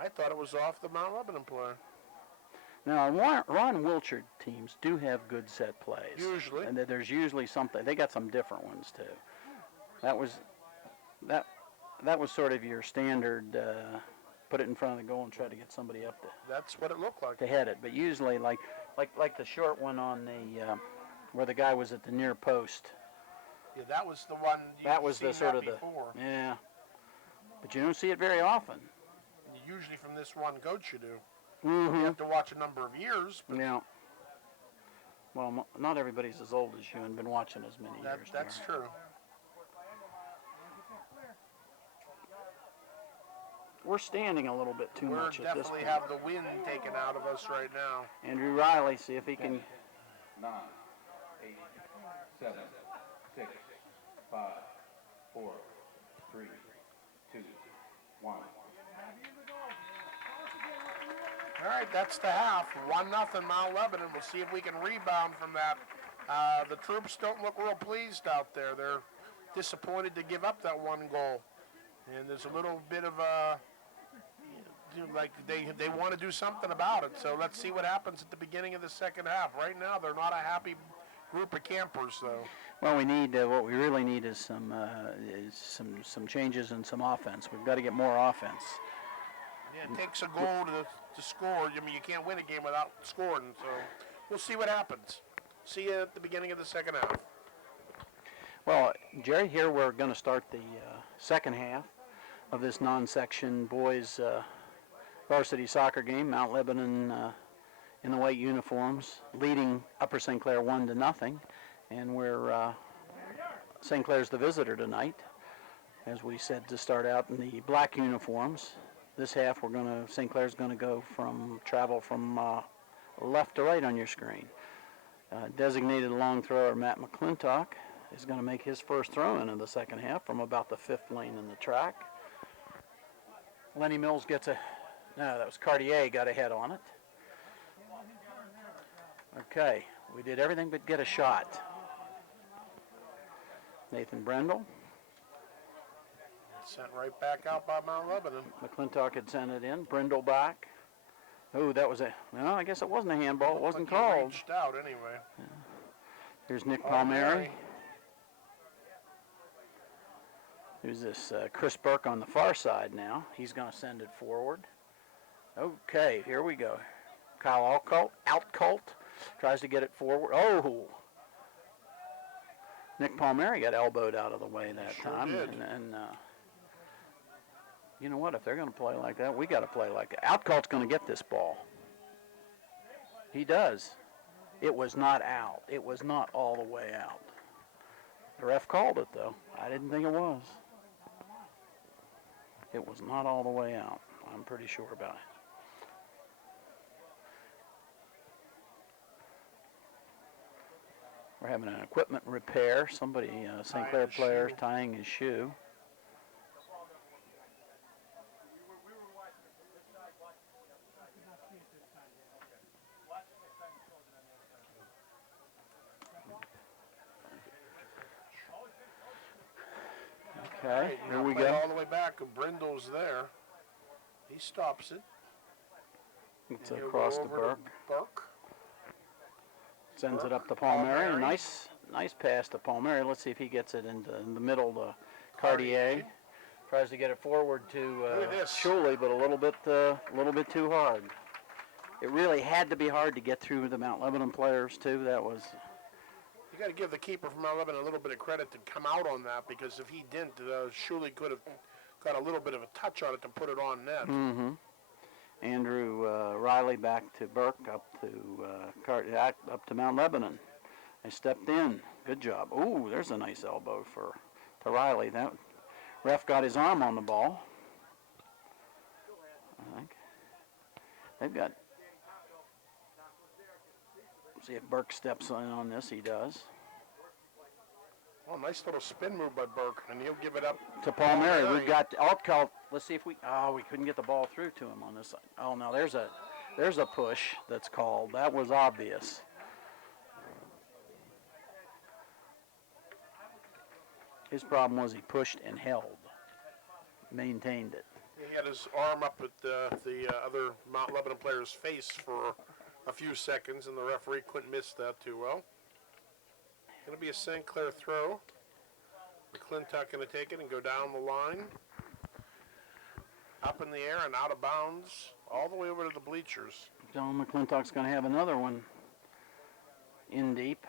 I thought it was off the Mount Lebanon player. Now, Ron Wilchard teams do have good set plays. Usually. And there's usually something. They got some different ones, too. That was sort of your standard, put it in front of the goal and try to get somebody up That's what it looked like. to head it. But usually, like the short one on the, where the guy was at the near post. Yeah, that was the one. That was the sort of the, yeah. But you don't see it very often. Usually from this one coach you do. Mm-hmm. You have to watch a number of years. But Yeah. Well, not everybody's as old as you and been watching as many years. that's Darren. true. We're standing a little bit too We much at this definitely point. have the wind taken out of us right now. Andrew Riley, see if he can. 9, 8, 7, 6, 5, 4, 3, 2, 1. All right, that's the half. 1-0 Mount Lebanon. We'll see if we can rebound from that. The troops don't look real pleased out there. They're disappointed to give up that 1 goal. And there's a little bit of like they want to do something about it. So let's see what happens at the beginning of the second half. Right now, they're not a happy group of campers, though. Well, we need what we really need is some changes and some offense. We've got to get more offense. Yeah, it takes a goal to score. I mean, you can't win a game without scoring. So we'll see what happens. See you at the beginning of the second half. Well, Jerry, here we're going to start the second half. of this non-section boys varsity soccer game. Mount Lebanon in the white uniforms, leading Upper St. Clair 1-0, and we're St. Clair's the visitor tonight. As we said to start out in the black uniforms, this half St. Clair's going to travel from left to right on your screen. Designated long thrower Matt McClintock is going to make his first throw in the second half from about the 5th lane in the track. Lenny Mills gets that was Cartier got ahead on it. Okay, we did everything but get a shot. Nathan Brendel. Sent right back out by Mount Lebanon. McClintock had sent it in. Brindle back. Oh, that was I guess it wasn't a handball. It wasn't Like he called. reached out anyway. Yeah. Here's Nick Palmieri. Who's this? Chris Burke on the far side now. He's going to send it forward. Okay, here we go. Kyle Outcult tries to get it forward. Oh! Nick Palmieri got elbowed out of the way that time. Did. And you know what? If they're going to play like that, we got to play like that. Outcult's going to get this ball. He does. It was not out. It was not all the way out. The ref called it, though. I didn't think it was. It was not all the way out. I'm pretty sure about it. We're having an equipment repair. Somebody, St. Clair player, tying his shoe. Okay, here we go. All the way back, and Brendel's there. He stops it. It's across to Burke. Burke. Sends it up to Palmieri. Nice pass to Palmieri. Let's see if he gets it in the middle to Cartier. Tries to get it forward to Shuley, but a little bit too hard. It really had to be hard to get through the Mount Lebanon players too. That was. You got to give the keeper from Mount Lebanon a little bit of credit to come out on that, because if he didn't, Shuley could have got a little bit of a touch on it to put it on net. Mm-hmm. Andrew Riley back to Burke, up to Mount Lebanon. They stepped in. Good job. Ooh, there's a nice elbow to Riley. That ref got his arm on the ball. I think they've got. See if Burke steps in on this. He does. Oh, nice little spin move by Burke, and he'll give it up to Palmieri. We've got Altcalt. Let's see if we couldn't get the ball through to him on this side. Oh, no, there's a push that's called. That was obvious. His problem was he pushed and held, maintained it. He had his arm up at the other Mount Lebanon player's face for a few seconds, and the referee couldn't miss that too well. Going to be a St. Clair throw. McClintock going to take it and go down the line. Up in the air and out of bounds, all the way over to the bleachers. John McClintock's going to have another one in deep.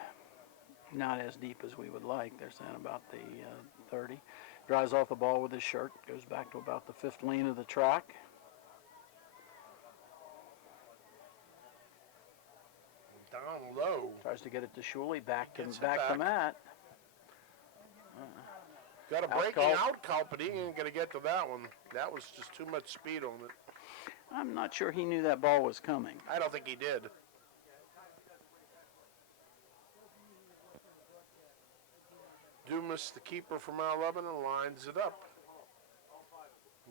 Not as deep as we would like. They're saying about the 30. Drives off the ball with his shirt. Goes back to about the 5th lane of the track. Down low. Tries to get it to Shuley. Back to Matt. Got a breaking out call, but he ain't going to get to that one. That was just too much speed on it. I'm not sure he knew that ball was coming. I don't think he did. Dumas, the keeper from Mount Lebanon, lines it up.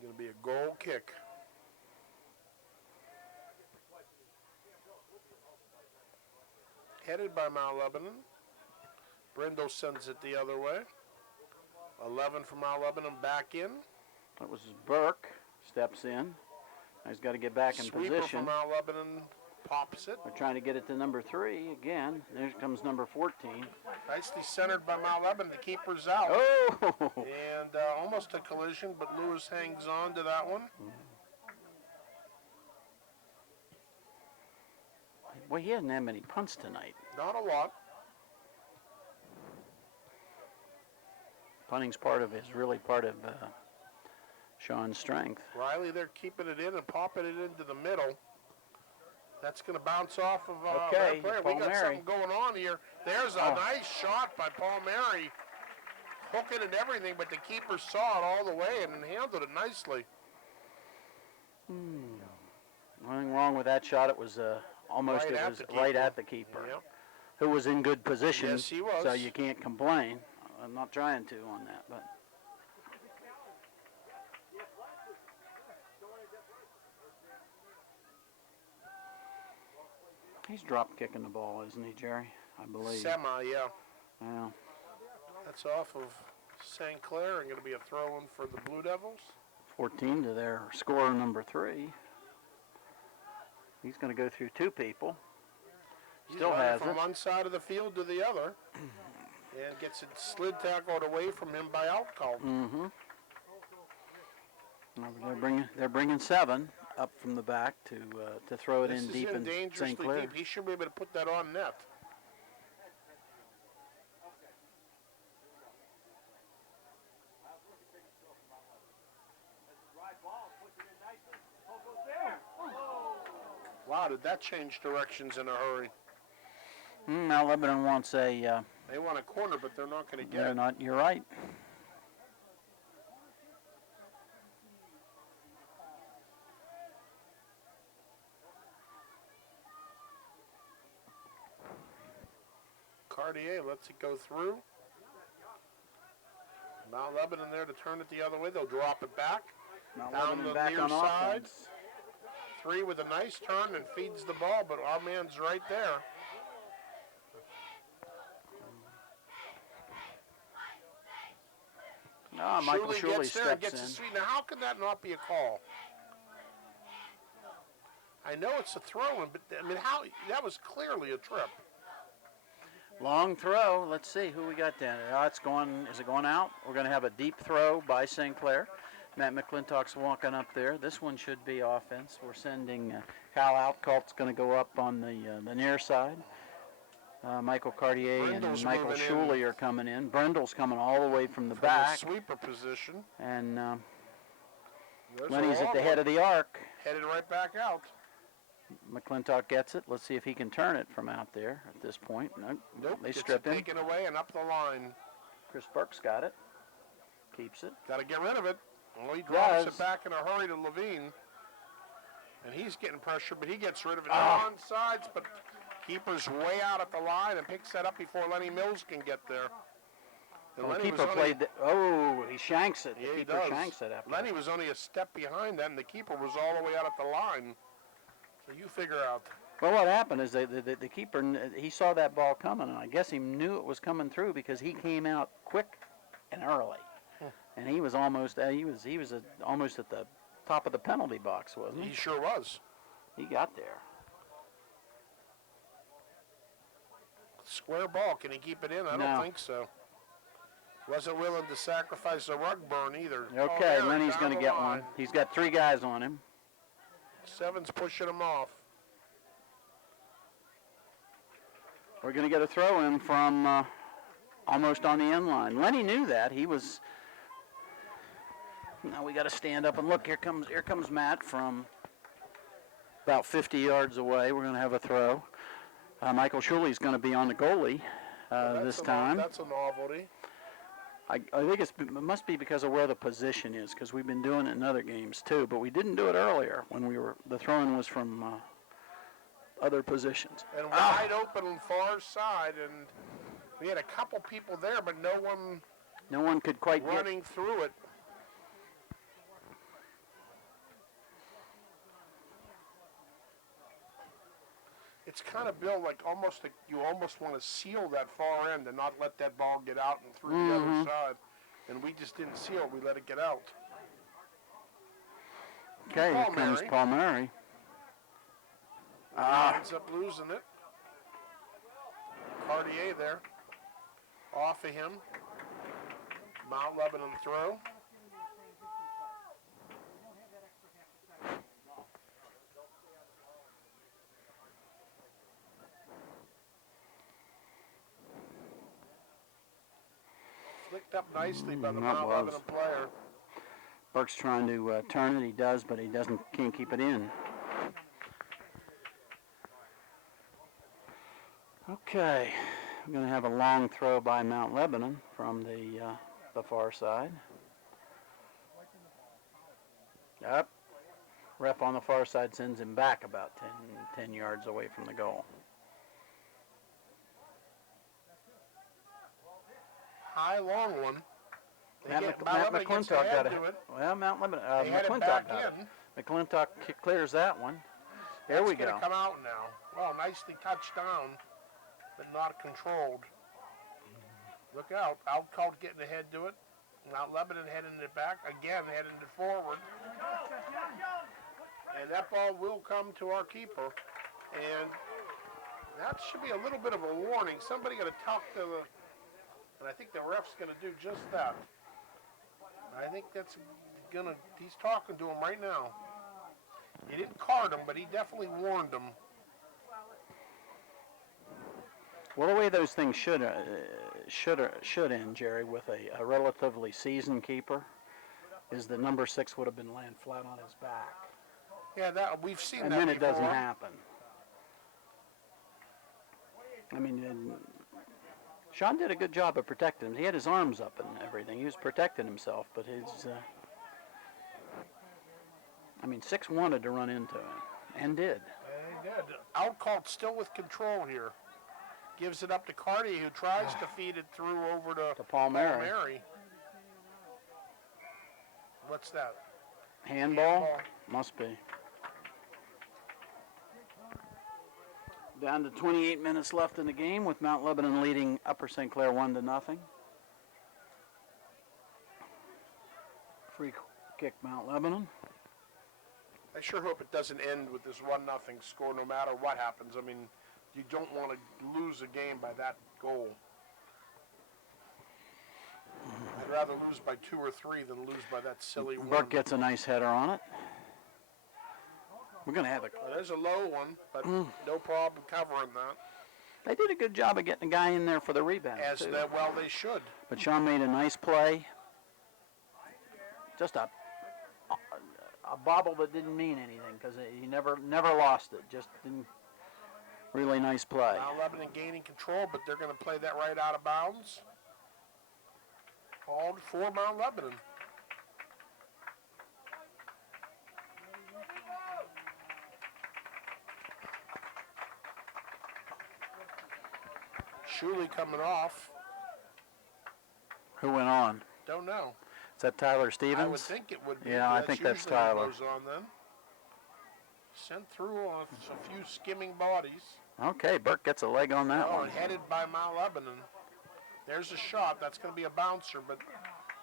Going to be a goal kick. Headed by Mount Lebanon. Brindle sends it the other way. 11 from Mount Lebanon back in. That was Burke. Steps in. He's got to get back in Sweeper position. from Mount Lebanon pops it. We're trying to get it to number 3 again. There comes number 14. Nicely centered by Mount Lebanon. The keeper's out. Oh! And almost a collision, but Lewis hangs on to that one. Well, he hasn't had many punts tonight. Not a lot. Punting's really part of Sean's strength. Riley, they're keeping it in and popping it into the middle. That's going to bounce off of Okay, their player. We got Palmieri. something going on here. There's a nice shot by Palmieri. Hooking and everything, but the keeper saw it all the way and handled it nicely. Nothing wrong with that shot. It was almost right at the keeper, Yep. who was in good position. Yes, he was. So you can't complain. I'm not trying to on that, but. He's drop kicking the ball, isn't he, Jerry? I believe. Semi, yeah. Yeah. That's off of St. Clair and going to be a throw-in for the Blue Devils. 14 to their scorer number 3. He's going to go through 2 people. Still running has from it. one side of the field to the other, and gets it slid tackled away from him by Outcall. Mm-hmm. They're bringing 7 up from the back to throw it This in is deep in dangerously St. Clair. deep. He should be able to put that on net. Wow, did that change directions in a hurry? Now Lebanon wants a. They want a corner, but they're not going to get They're it. not. You're right. Cartier lets it go through. Mount Lebanon there to turn it the other way. They'll drop it back. Mount Down Lebanon the back near on side. offense. 3 with a nice turn and feeds the ball, but our man's right there. Michael Shuley gets there and steps gets in. his feet. Now, how can that not be a call? I know it's a throw-in, but I mean, that was clearly a trip. Long throw. Let's see who we got down there. It's going. Is it going out? We're going to have a deep throw by St. Clair. Matt McClintock's walking up there. This one should be offense. We're sending Kyle Outcult's going to go up on the near side. Michael Cartier Brindle's and Michael moving Shuley in. are coming in. Brindle's coming all the way from the From back. the sweeper position. And There's Lenny's a at the long head one. of the arc. Headed right back out. McClintock gets it. Let's see if he can turn it from out there at this point. Nope. They Gets strip it him. taken away and up the line. Chris Burke's got it. Keeps it. Got to get rid of it. Well, he drops Does. it back in a hurry to Levine. And he's getting pressure, but he gets rid of it. On sides, but keeper's way out at the line and picks that up before Lenny Mills can get there. And Well, the Lenny was keeper only- played. He shanks it. Yeah, The he keeper does. shanks it after. Lenny was only a step behind that, and the keeper was all the way out at the line. So you figure out. Well, what happened is the keeper, he saw that ball coming, and I guess he knew it was coming through because he came out quick and early. And he was almost almost at the top of the penalty box, wasn't He he? sure was. He got there. Square ball. Can he keep it in? I No. don't think so. Wasn't willing to sacrifice a rug burn either. Okay, Oh, Lenny's down going to the get line. one. He's got 3 guys on him. 7's pushing him off. We're going to get a throw in from almost on the end line. Lenny knew that. He was. Now we got to stand up and look. Here comes Matt from about 50 yards away. We're going to have a throw. Michael Shuley's going to be on the goalie this time. That's a novelty. I think it must be because of where the position is, because we've been doing it in other games too, but we didn't do it earlier when the throw-in was from other positions. And wide open on far side, and we had a couple people there, but no one could quite get. running through it. It's kind of built like you almost want to seal that far end and not let that ball get out and through the other side. And we just didn't seal it. We let it get out. Okay, here comes Palmieri. Ends up losing it. Cartier there. Off of him. Mount Lebanon throw. Flicked up nicely by the That Mount was. Lebanon player. Burke's trying to turn it. He does, but he can't keep it in. Okay, we're going to have a long throw by Mount Lebanon from the far side. Yep. Ref on the far side sends him back about 10 yards away from the goal. High, long one. Matt McClintock got it. Well, Mount Lebanon. McClintock got it. McClintock clears that one. There we go. It's going to come out now. Well, nicely touched down, but not controlled. Look out. Outcalled getting ahead to it. Mount Lebanon heading it back. Again, heading it forward. And that ball will come to our keeper. And that should be a little bit of a warning. Somebody got to talk to the... And I think the ref's going to do just that. I think that's going to... He's talking to him right now. He didn't card him, but he definitely warned him. Well, the way those things should end, Jerry, with a relatively seasoned keeper, is the number 6 would have been laying flat on his back. Yeah, we've seen and that then it before. Doesn't happen. I mean, Sean did a good job of protecting him. He had his arms up and everything. He was protecting himself, but his... 6 wanted to run into him, and did. And he did. Outcalled still with control here. Gives it up to Cartier, who tries to feed it through over to Palmieri. What's that? Handball? Must be. Down to 28 minutes left in the game with Mount Lebanon leading Upper St. Clair 1-0. Free kick Mount Lebanon. I sure hope it doesn't end with this 1-0 score no matter what happens. I mean, you don't want to lose a game by that goal. I'd rather lose by 2 or 3 than lose by that silly one. Burke gets a nice header on it. We're going to have there's a low one, but no problem covering that. They did a good job of getting a guy in there for the rebound, too. Well, they should. But Sean made a nice play. Just a bobble that didn't mean anything because he never lost it. Just didn't. Really nice play. Now Lebanon gaining control, but they're going to play that right out of bounds. Called for Mount Lebanon. Shuley coming off. Who went on? Don't know. Is that Tyler Stevens? I would think it would be. Yeah, I think that's Tyler. Goes on then. Sent through on a few skimming bodies. Okay, Burke gets a leg on that one. And headed by Mount Lebanon. There's a shot. That's going to be a bouncer, but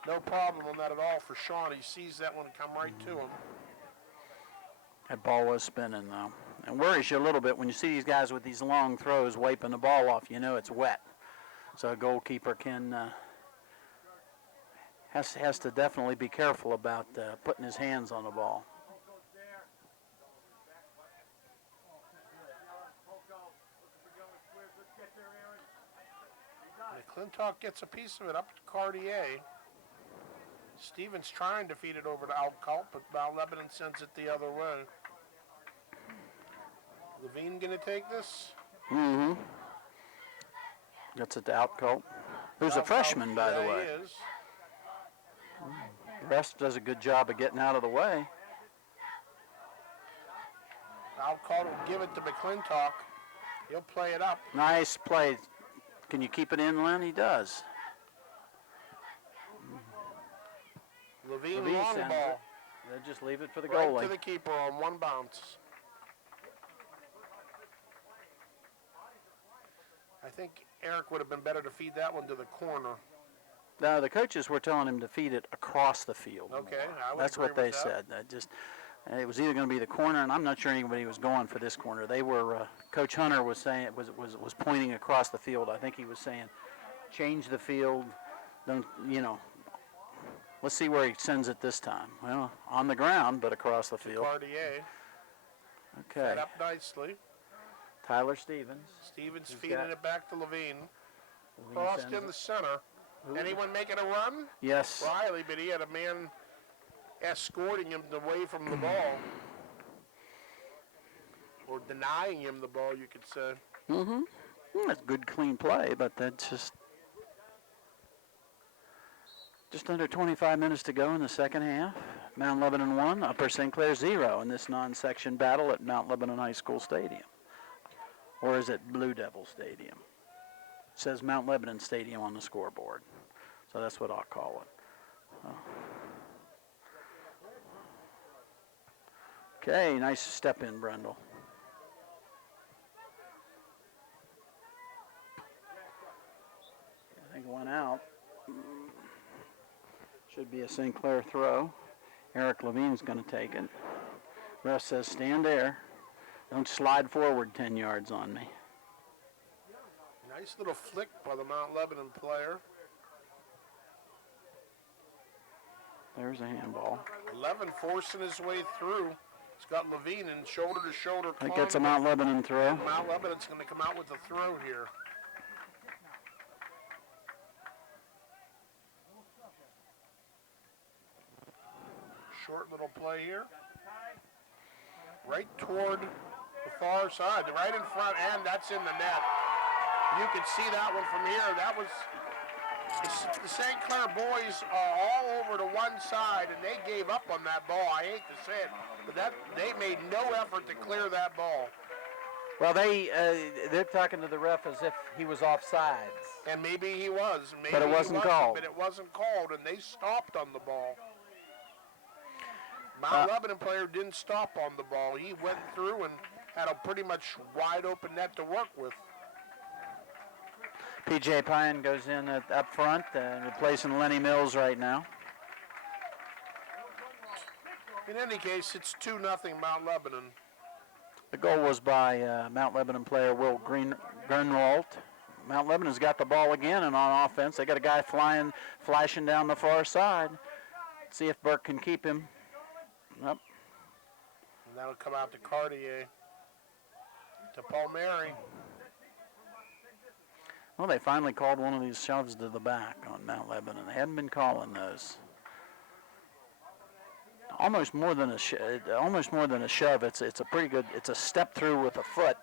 no problem on that at all for Sean. He sees that one come right to him. That ball was spinning, though. It worries you a little bit when you see these guys with these long throws wiping the ball off. You know it's wet. So a goalkeeper has to definitely be careful about putting his hands on the ball. McClintock gets a piece of it up to Cartier. Stevens trying to feed it over to Outcalt, but Mount Lebanon sends it the other way. Levine going to take this? Mm-hmm. Gets it to Outcalt. Who's a freshman, by the way. He is. The rest does a good job of getting out of the way. Outcalt will give it to McClintock. He'll play it up. Nice play. Can you keep it in, Len? He does. Levine long ball. They'll just leave it for the goalie. Right to the keeper on one bounce. I think Eric would have been better to feed that one to the corner. No, the coaches were telling him to feed it across the field. Okay, I would That's agree what they with that. said. It was either going to be the corner, and I'm not sure anybody was going for this corner. They were. Coach Hunter was saying was pointing across the field. I think he was saying, change the field. Don't Let's see where he sends it this time. Well, on the ground, but across the field. Cartier. Okay. Set up nicely. Tyler Stevens. Stevens feeding it back to Levine. Levine Crossed in the center. Anyone making a run? Yes. Riley, but he had a man escorting him away from the ball. Or denying him the ball, you could say. Mm-hmm. That's good, clean play, but that's just under 25 minutes to go in the second half. Mount Lebanon 1, Upper St. Clair 0 in this non-section battle at Mount Lebanon High School Stadium. Or is it Blue Devil Stadium? It says Mount Lebanon Stadium on the scoreboard. So that's what I'll call it. Okay, nice step in, Brendel. I think it went out. Should be a St. Clair throw. Eric Levine's going to take it. Ref says, stand there. Don't slide forward 10 yards on me. Nice little flick by the Mount Lebanon player. There's a handball. 11 forcing his way through. He's got Levine in shoulder-to-shoulder. I think that's a Mount Lebanon throw. Mount Lebanon's going to come out with a throw here. Short little play here. Right toward the far side, right in front, and that's in the net. You can see that one from here. That was the St. Clair boys are all over to one side, and they gave up on that ball. I hate to say it, but they made no effort to clear that ball. Well, they're talking to the ref as if he was offsides. And maybe he was. Maybe but it wasn't called. But it wasn't called, and they stopped on the ball. Mount Lebanon player didn't stop on the ball. He went through and had a pretty much wide open net to work with. P.J. Pine goes in up front, replacing Lenny Mills right now. In any case, it's 2-0 Mount Lebanon. The goal was by Mount Lebanon player Will Grunwald. Mount Lebanon's got the ball again, and on offense, they got a guy flashing down the far side. See if Burke can keep him. Nope. And that'll come out to Cartier. To Palmieri. Well, they finally called one of these shoves to the back on Mount Lebanon. They hadn't been calling those. Almost more than a shove. It's a pretty good. It's a step through with a foot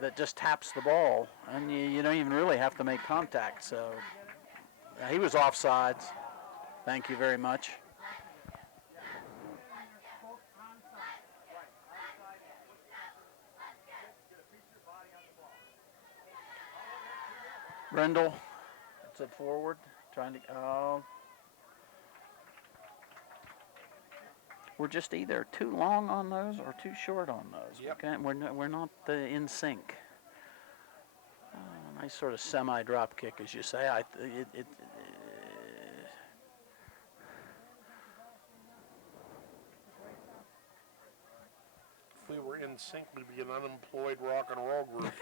that just taps the ball, and you don't even really have to make contact. So he was offsides. Thank you very much. Brendel, it's it forward, trying to. We're just either too long on those or too short on those. Yep. Okay? We're not in sync. Nice sort of semi-drop kick, as you say. If we were in sync, we'd be an unemployed rock and roll group.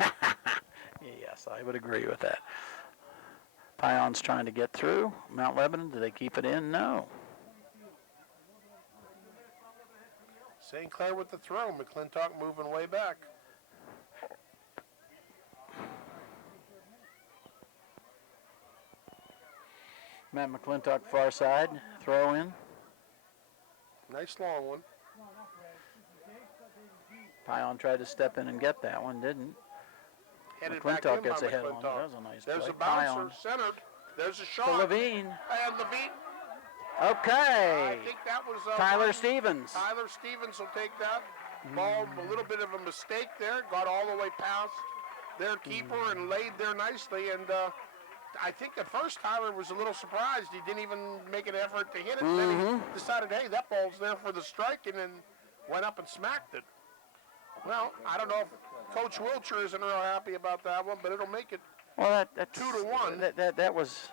Yes, I would agree with that. Pion's trying to get through. Mount Lebanon, do they keep it in? No. St. Clair with the throw. McClintock moving way back. Matt McClintock far side, throw in. Nice long one. Pion tried to step in and get that one, didn't. Headed back McClintock in gets by a hit on it. McClintock. That was a nice There's play. a bouncer, Pion. centered. There's a To shot. Levine. And Levine. Okay. I think that was Tyler Stevens. Tyler Stevens will take that ball. A little bit of a mistake there. Got all the way past their keeper and laid there nicely. And I think at first Tyler was a little surprised. He didn't even make an effort to hit it. Then he decided, hey, that ball's there for the strike, and then went up and smacked it. Well, I don't know if Coach Wiltshire isn't real happy about that one, but it'll make it Well, that's 2-1. That was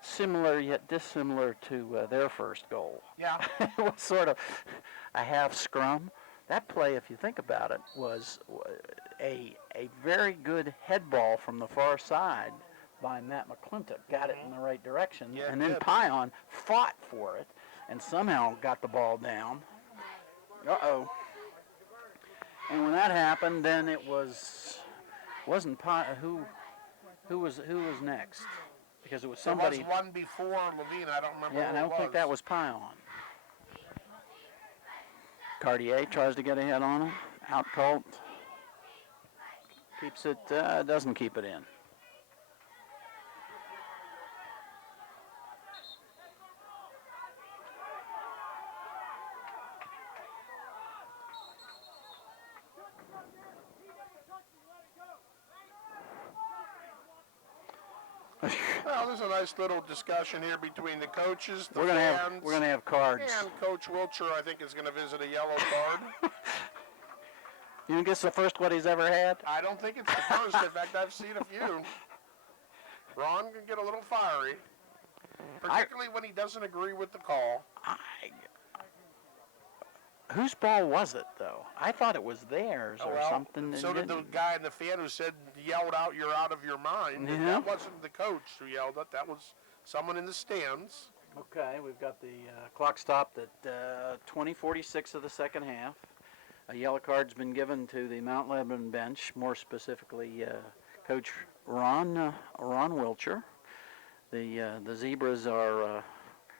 similar yet dissimilar to their first goal. Yeah. It was sort of a half scrum. That play, if you think about it, was a very good head ball from the far side by Matt McClintock. Got it in the right direction. Yeah, and then Pion fought for it and somehow got the ball down. Uh-oh. And when that happened, then it wasn't who was next? Because it was somebody. There was one before Levine. I don't remember. Yeah, and I don't think that was Pion. Cartier tries to get ahead on it. Out called. Keeps it, doesn't keep it in. Well, there's a nice little discussion here between the coaches, the We're fans. gonna have cards. And Coach Wilcher, I think, is going to visit a yellow card. You think it's the first one he's ever had? I don't think it's the first. In fact, I've seen a few. Ron can get a little fiery, particularly when he doesn't agree with the call. Whose ball was it, though? I thought it was theirs or Well, something. so did the guy in the fan who yelled out, "You're out of your mind." Yeah. That wasn't the coach who yelled it. That was someone in the stands. Okay, we've got the clock stopped at 20:46 of the second half. A yellow card's been given to the Mount Lebanon bench, more specifically Coach Ron Wilcher. The Zebras are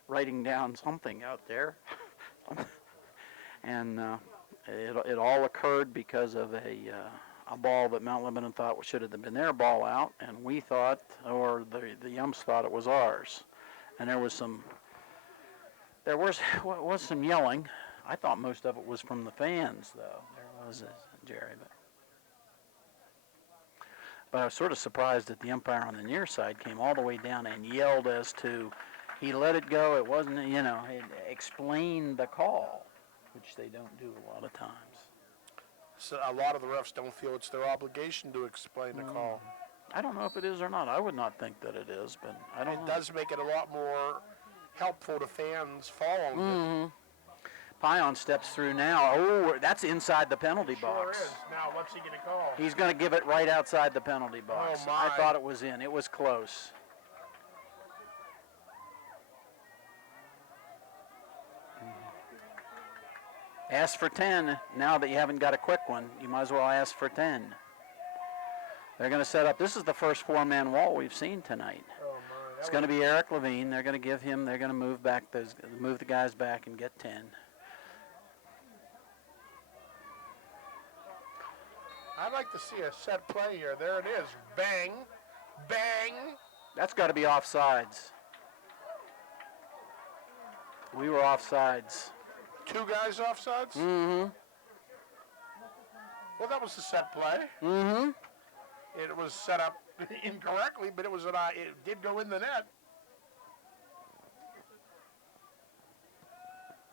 writing down something out there. And it all occurred because of a ball that Mount Lebanon thought should have been their ball out, and we thought, or the umps thought it was ours. And there was some yelling. I thought most of it was from the fans, though. There was, Jerry. But I was sort of surprised that the umpire on the near side came all the way down and yelled as to, he let it go, it wasn't, explain the call, which they don't do a lot of times. So a lot of the refs don't feel it's their obligation to explain the call. I don't know if it is or not. I would not think that it is, but I don't know. It does make it a lot more helpful to fans following it. Pion steps through now. Oh, that's inside the penalty Sure box. is. Now, what's he going to call? He's going to give it right outside the penalty box. Oh, my. I thought it was in. It was close. Ask for 10. Now that you haven't got a quick one, you might as well ask for 10. They're going to set up. This is the first four-man wall we've seen tonight. Oh, my. It's going to be Eric Levine. They're going to give him. They're going to move the guys back and get 10. I'd like to see a set play here. There it is. Bang. Bang. That's got to be offsides. We were offsides. Two guys offsides? Mm-hmm. Well, that was the set play. Mm-hmm. It was set up incorrectly, but it did go in the net.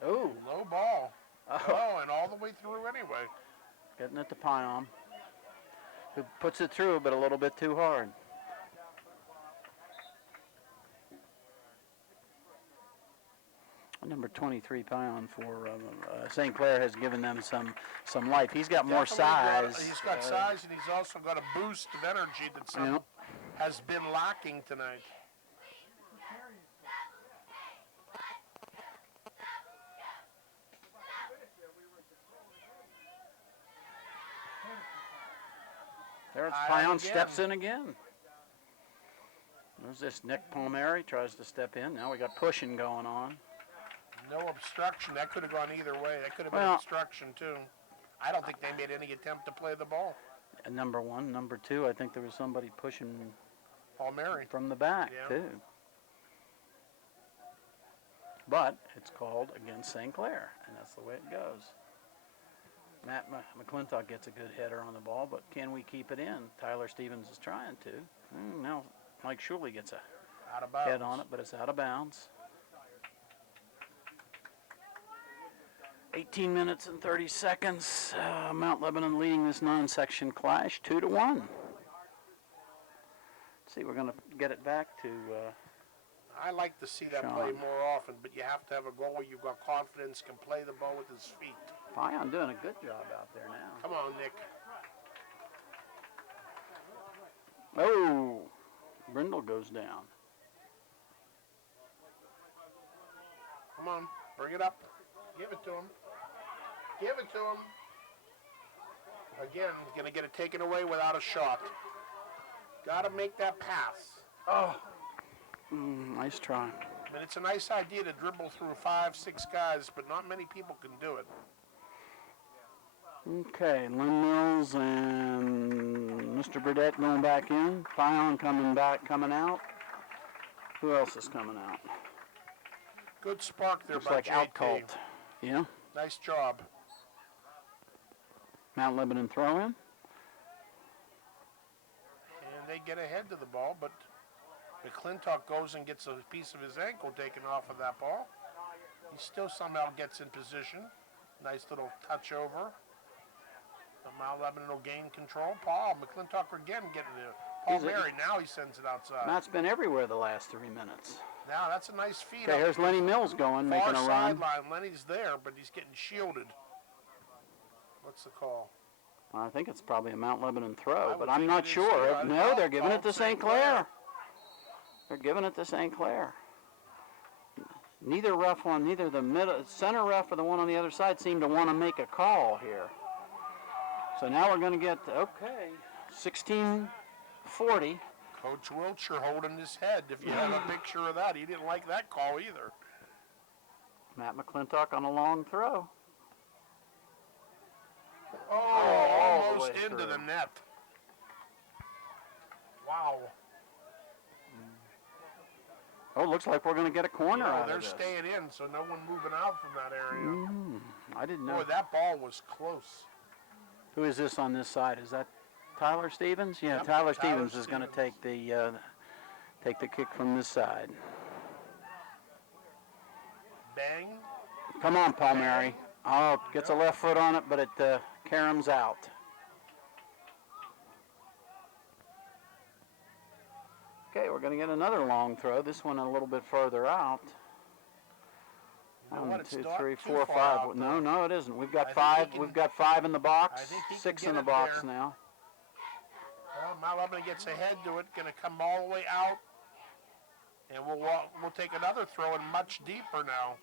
Oh. Low ball. Oh, and all the way through anyway. Getting it to Pion, who puts it through, but a little bit too hard. Number 23, Pion for St. Clair has given them some life. He's got more size. He's got size, and he's also got a boost of energy that has been lacking tonight. There's Pion steps in again. There's this Nick Palmieri tries to step in. Now we got pushing going on. No obstruction. That could have gone either way. That could have been obstruction, too. I don't think they made any attempt to play the ball. Number one. Number two, I think there was somebody pushing Palmieri from the back, too. But it's called against St. Clair, and that's the way it goes. Matt McClintock gets a good header on the ball, but can we keep it in? Tyler Stevens is trying to. Now Mike Shuley gets a head on it, but it's out of bounds. 18 minutes and 30 seconds. Mount Lebanon leading this non-section clash 2-1. Let's see, we're going to get it back to I like to see that Sean. play more often, but you have to have a goalie you've got confidence, can play the ball with his feet. Pion doing a good job out there now. Come on, Nick. Oh, Brindle goes down. Come on, bring it up. Give it to him. Give it to him. Again, he's going to get it taken away without a shot. Got to make that pass. Oh, nice try. I mean, it's a nice idea to dribble through 5, 6 guys, but not many people can do it. Okay, Lynn Mills and Mr. Burdett going back in. Pion coming out. Who else is coming out? Good spark there Looks by like JT. Outcult. Yeah. Nice job. Mount Lebanon throw in. And they get ahead to the ball, but McClintock goes and gets a piece of his ankle taken off of that ball. He still somehow gets in position. Nice little touch over. Mount Lebanon will gain control. Paul McClintock again getting it. Paul Mary, now he sends it outside. Matt's been everywhere the last 3 minutes. Now that's a nice feed. Okay, here's Lenny Mills going, making a run. Sideline. Lenny's there, but he's getting shielded. What's the call? I think it's probably a Mount Lebanon throw, but I'm think not it is sure. too. No, they're giving it to St. St. Clair. They're giving it to St. Clair. Neither the center ref or the one on the other side seem to want to make a call here. So now we're going to get, 16-40. Coach Wiltshire holding his head. If you have a picture of that, he didn't like that call either. Matt McClintock on a long throw. Almost into the net. Wow. Oh, looks like we're going to get a corner out They're of this. staying in, so no one moving out from that area. I didn't know. Boy, that ball was close. Who is this on this side? Is that Tyler Stevens? Yeah, Yep, Tyler Tyler Stevens is going to take the kick from this side. Bang. Come on, Paul Mary. Oh, gets a left foot on it, but it caroms out. Okay, we're going to get another long throw. This one a little bit further out. You know what, 1, it's 2, not 3, too 4, far 5. out, No, no, it isn't. We've got I think five. he can- We've got 5 in the box. I think he can 6 get in the it box there. now. Well, Mount Lebanon gets ahead to it, going to come all the way out, and we'll take another throw in much deeper now.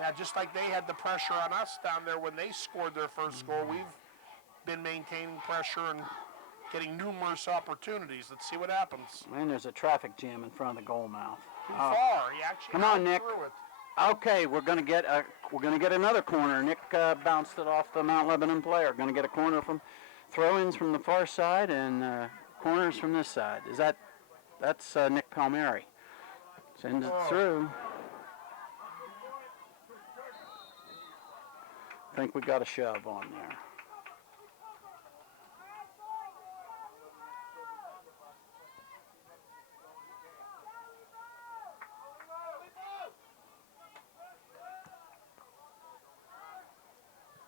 Yeah, just like they had the pressure on us down there when they scored their first goal, we've been maintaining pressure and getting numerous opportunities. Let's see what happens. Man, there's a traffic jam in front of the goal mouth. Too far. He actually Come on, got Nick. through it. Okay, we're gonna get another corner. Nick bounced it off the Mount Lebanon player. Going to get a corner from throw-ins from the far side and corners from this side. That's Nick Palmieri. Sends it through. I think we got a shove on there.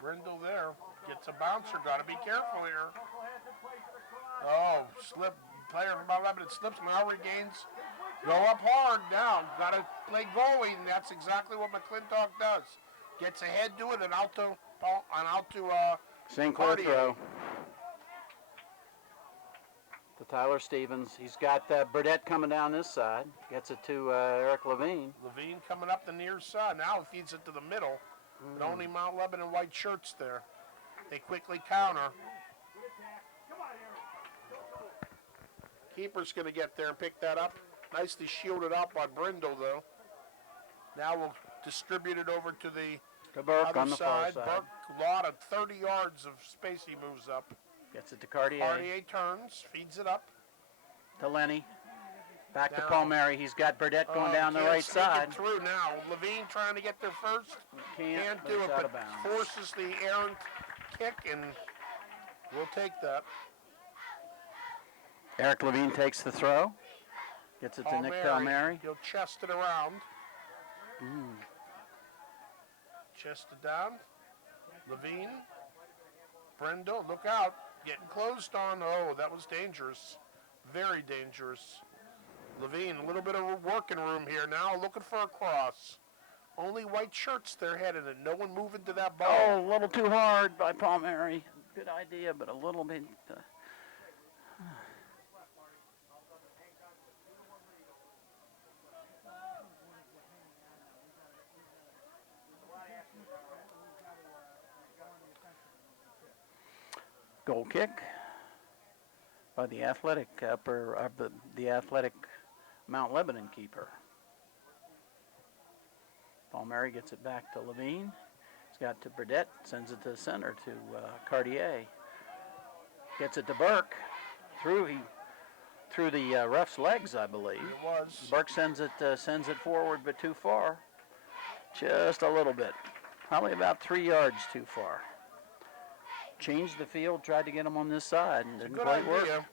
Brindle there. Gets a bouncer. Got to be careful here. Oh, slip. Player from Mount Lebanon slips, now regains. Go up hard now. Got to play goalie, and that's exactly what McClintock does. Gets ahead to it and out to St. Clair Cartier. throw. To Tyler Stevens. He's got Burdett coming down this side. Gets it to Eric Levine. Levine coming up the near side. Now he feeds it to the middle. But only Mount Lebanon white shirts there. They quickly counter. Keeper's going to get there and pick that up. Nicely shielded out by Brindle, though. Now we'll distribute it over to the Burke other on the far side. side. Burke, a lot of 30 yards of space he moves up. Gets it to Cartier. Cartier turns, feeds it up. To Lenny. Back to Down. Palmieri. He's got Burdett going down the Can't right sneak it side. through now. Levine trying to get there first. Can't but do it's it, out but of bounds. forces the errant kick, and we'll take that. Eric Levine takes the throw. Gets it to Nick Palmieri. He'll chest it around. Chest it down. Levine. Brindle, look out. Getting closed on. Oh, that was dangerous. Very dangerous. Levine, a little bit of working room here now, looking for a cross. Only white shirts they're headed, and no one moving to that ball. Oh, a little too hard by Palmieri. Good idea, but a little bit. Goal kick by the athletic the athletic Mount Lebanon keeper. Palmieri gets it back to Levine. It's got to Burdett, sends it to the center to Cartier. Gets it to Burke. Through the ref's legs, I believe. It was. Burke sends it forward, but too far. Just a little bit. Probably about 3 yards too far. Changed the field, tried to get him on this side, and didn't Good quite idea. work.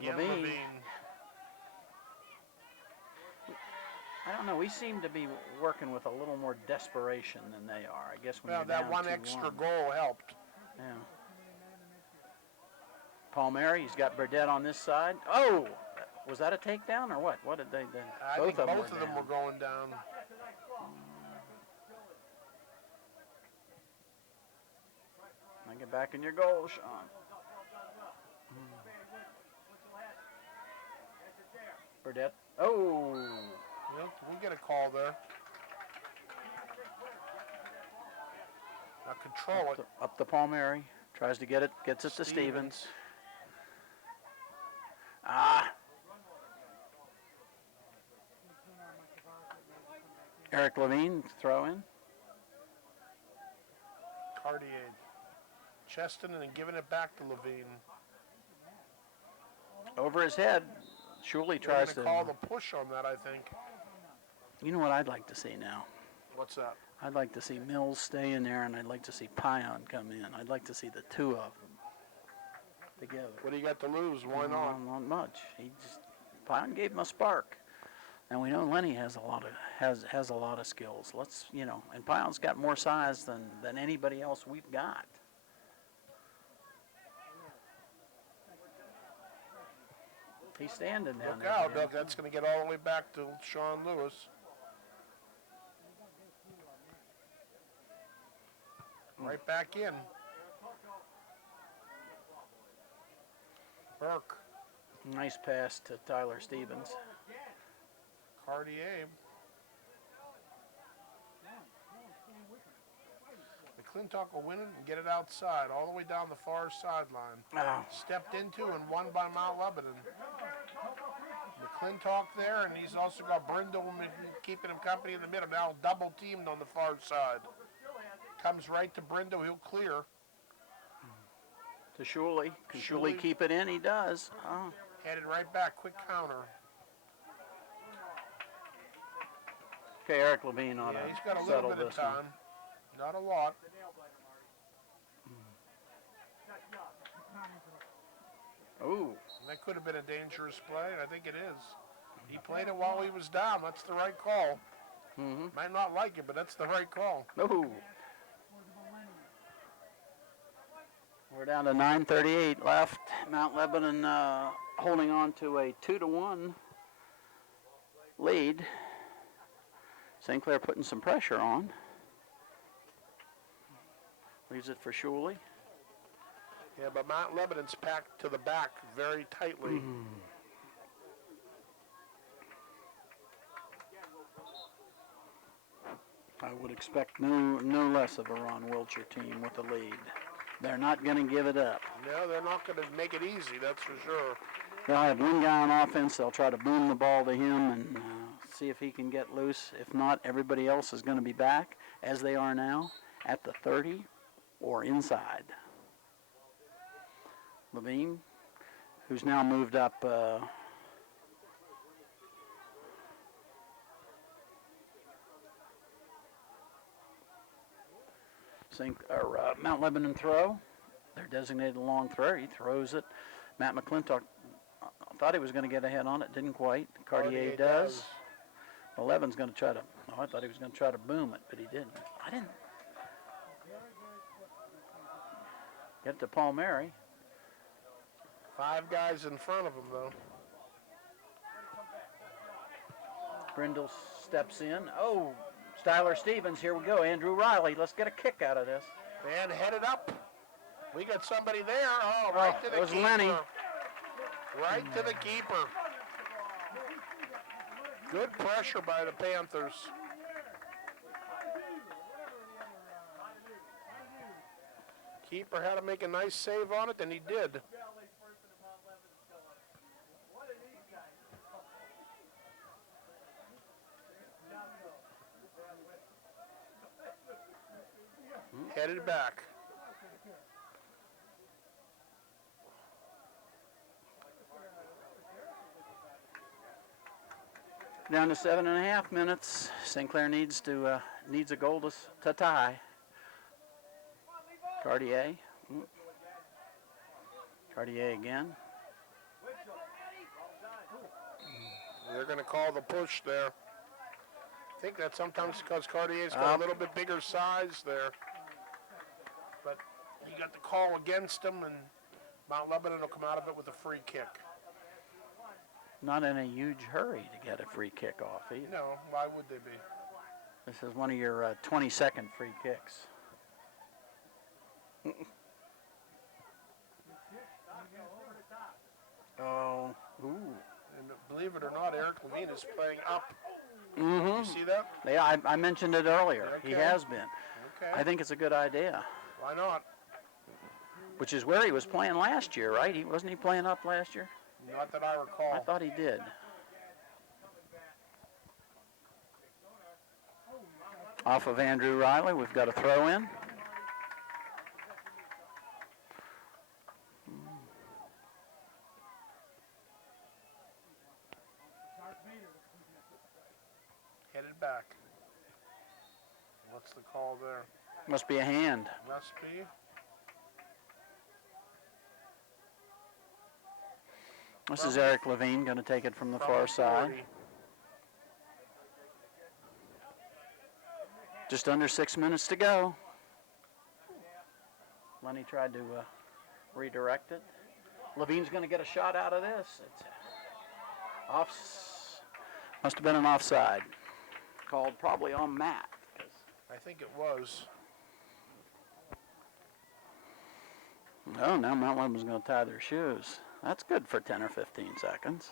Again, Levine. Levine. I don't know. We seem to be working with a little more desperation than they are. I guess when Well, you're that down one 2-1. extra goal helped. Yeah. Palmieri, he's got Burdett on this side. Oh, was that a takedown or what? What did they do? I think both of them down. were going down. Now get back in your goal, Sean. Burdett. Oh. Yep, we'll get a call there. Now control it. Up to Palmieri. Tries to get it. Gets it to Stevens. Ah. Eric Levine, throw in. Cartier. Cheston and giving it back to Levine. Over his head. Shuley tries to call the push on that, I think. You know what I'd like to see now? What's that? I'd like to see Mills stay in there, and I'd like to see Pion come in. I'd like to see the two of them together. What do you got to lose? Why not? Not much. Pion gave him a spark, and we know Lenny has a lot of skills. And Pion's got more size than anybody else we've got. He's standing down Look there. out, Doug. That's going to get all the way back to Sean Lewis. Right back in. Burke. Nice pass to Tyler Stevens. Cartier. McClintock will win it and get it outside, all the way down the far sideline. Oh. Stepped into and won by Mount Lebanon. McClintock there, and he's also got Brindle keeping him company in the middle. Now double teamed on the far side. Comes right to Brindle, he'll clear. To Shuley. Can Shuley keep it in? He does. Oh. Headed right back, quick counter. Okay, Eric Levine ought to He's got a settle little bit of this one. time. Not a lot. Ooh. That could have been a dangerous play. I think it is. He played it while he was down. That's the right call. Mm-hmm. Might not like it, but that's the right call. Ooh. We're down to 9:38 left. Mount Lebanon holding on to a 2-1 lead. St. Clair putting some pressure on. Leaves it for Shuley. Yeah, but Mount Lebanon's packed to the back very tightly. I would expect no less of a Ron Wiltshire team with the lead. They're not going to give it up. No, they're not going to make it easy, that's for sure. They'll have one guy on offense. They'll try to boom the ball to him and see if he can get loose. If not, everybody else is going to be back, as they are now, at the 30 or inside. Levine, who's now moved up Mount Lebanon throw. Their designated long thrower. He throws it. Matt McClintock thought he was going to get ahead on it. Didn't quite. Cartier does. Well, Levin's going to try to. Oh, I thought he was going to try to boom it, but he didn't. I didn't. Get it to Palmieri. 5 guys in front of him, though. Brindle steps in. Oh, Styler Stevens. Here we go. Andrew Riley. Let's get a kick out of this. Man headed up. We got somebody there. Oh, right to the it was keeper. Lenny. Right to the keeper. Good pressure by the Panthers. Keeper had to make a nice save on it, and he did. Headed back. Down to 7.5 minutes. St. Clair needs a goal to tie. Cartier. Cartier again. They're going to call the push there. I think that's sometimes because Cartier's got a little bit bigger size there. But he got the call against him, and Mount Lebanon will come out of it with a free kick. Not in a huge hurry to get a free kick off either. No, why would they be? This is one of your 20-second free kicks. Oh, ooh. And believe it or not, Eric Levine is playing up. Mm-hmm. You see that? Yeah, I mentioned it earlier. Okay. He has been. Okay. I think it's a good idea. Why not? Which is where he was playing last year, right? Wasn't he playing up last year? Not that I recall. I thought he did. Off of Andrew Riley, we've got a throw in. Headed back. What's the call there? Must be a hand. Must be. This is Eric Levine going to take it from the far side. 40. Just under 6 minutes to go. Lenny tried to redirect it. Levine's going to get a shot out of this. It's must have been an offside. Called probably on Matt. I think it was. Oh, now Mount Lebanon's going to tie their shoes. That's good for 10 or 15 seconds.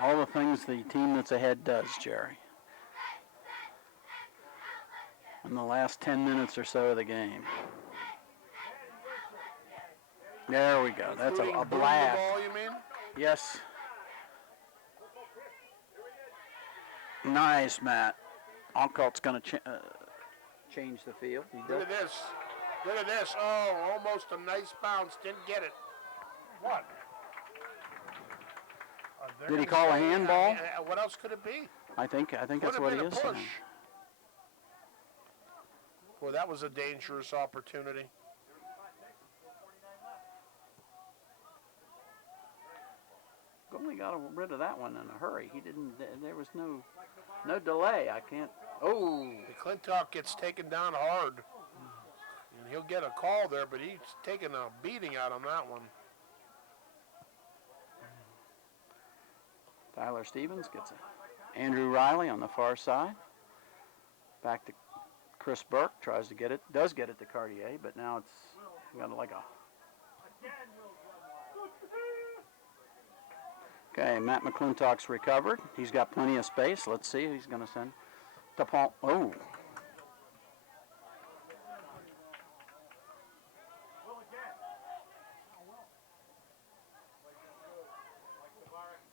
All the things the team that's ahead does, Jerry. In the last 10 minutes or so of the game. There we go. That's a blast. The ball, you mean? Yes. Nice, Matt. Alcott's going to change the field. He Look does. at this. Look at this. Oh, almost a nice bounce. Didn't get it. What? Did he call a handball? What else could it be? I think that's what he is saying. Well, that was a dangerous opportunity. Goalie got rid of that one in a hurry. He didn't. There was no delay. I can't. Oh. McClintock gets taken down hard, and he'll get a call there, but he's taking a beating out on that one. Tyler Stevens gets it. Andrew Riley on the far side. Back to Chris Burke, tries to get it. Does get it to Cartier, but now it's got like a... Okay, Matt McClintock's recovered. He's got plenty of space. Let's see who he's going to send. To Paul. Oh.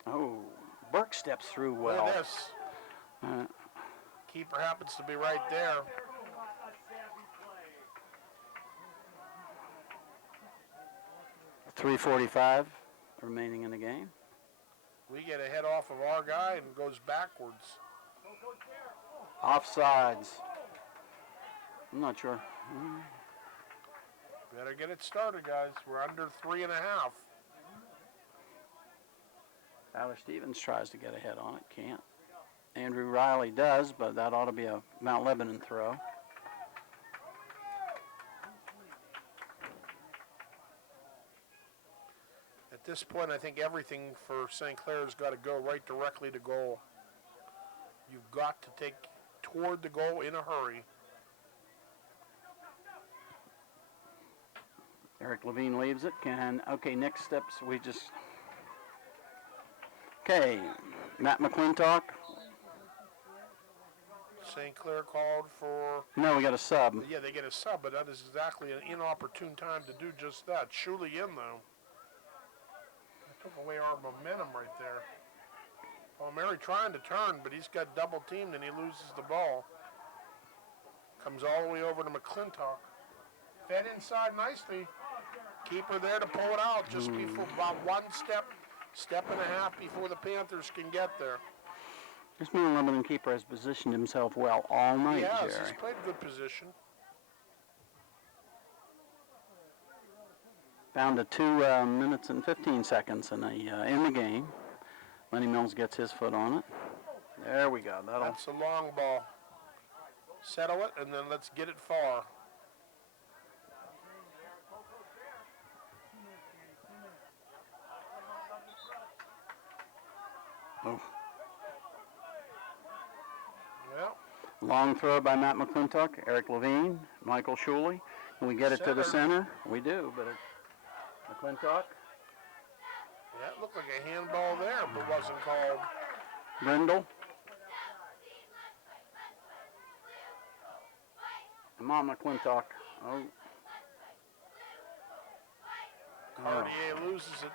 Oh. Burke steps through well. Look at this. Keeper happens to be right there. .345 remaining in the game. We get a head off of our guy and goes backwards. Offsides. I'm not sure. Better get it started, guys. We're under 3.5. Tyler Stevens tries to get ahead on it. Can't. Andrew Riley does, but that ought to be a Mount Lebanon throw. At this point, I think everything for St. Clair's got to go right directly to goal. You've got to take toward the goal in a hurry. Eric Levine leaves it. Okay, next steps, Okay, Matt McClintock. St. Clair called for... No, we got a sub. Yeah, they get a sub, but that is exactly an inopportune time to do just that. Shuley in, though. That took away our momentum right there. Palmieri trying to turn, but he's got double teamed and he loses the ball. Comes all the way over to McClintock. Fed inside nicely. Keeper there to pull it out just before about one step and a half before the Panthers can get there. This Mount Lebanon keeper has positioned himself well all night, He has. Jerry. He's played good position. Down to 2 minutes and 15 seconds in the game. Lenny Mills gets his foot on it. There we go. That's a long ball. Settle it, and then let's get it far. Oh. Well, Long throw by Matt McClintock, Eric Levine, Michael Shuley. Can we get it to the center? We do, but McClintock. yeah, it looked like a handball there, but wasn't called. Brindle. Come on, McClintock. Oh. Cartier loses it.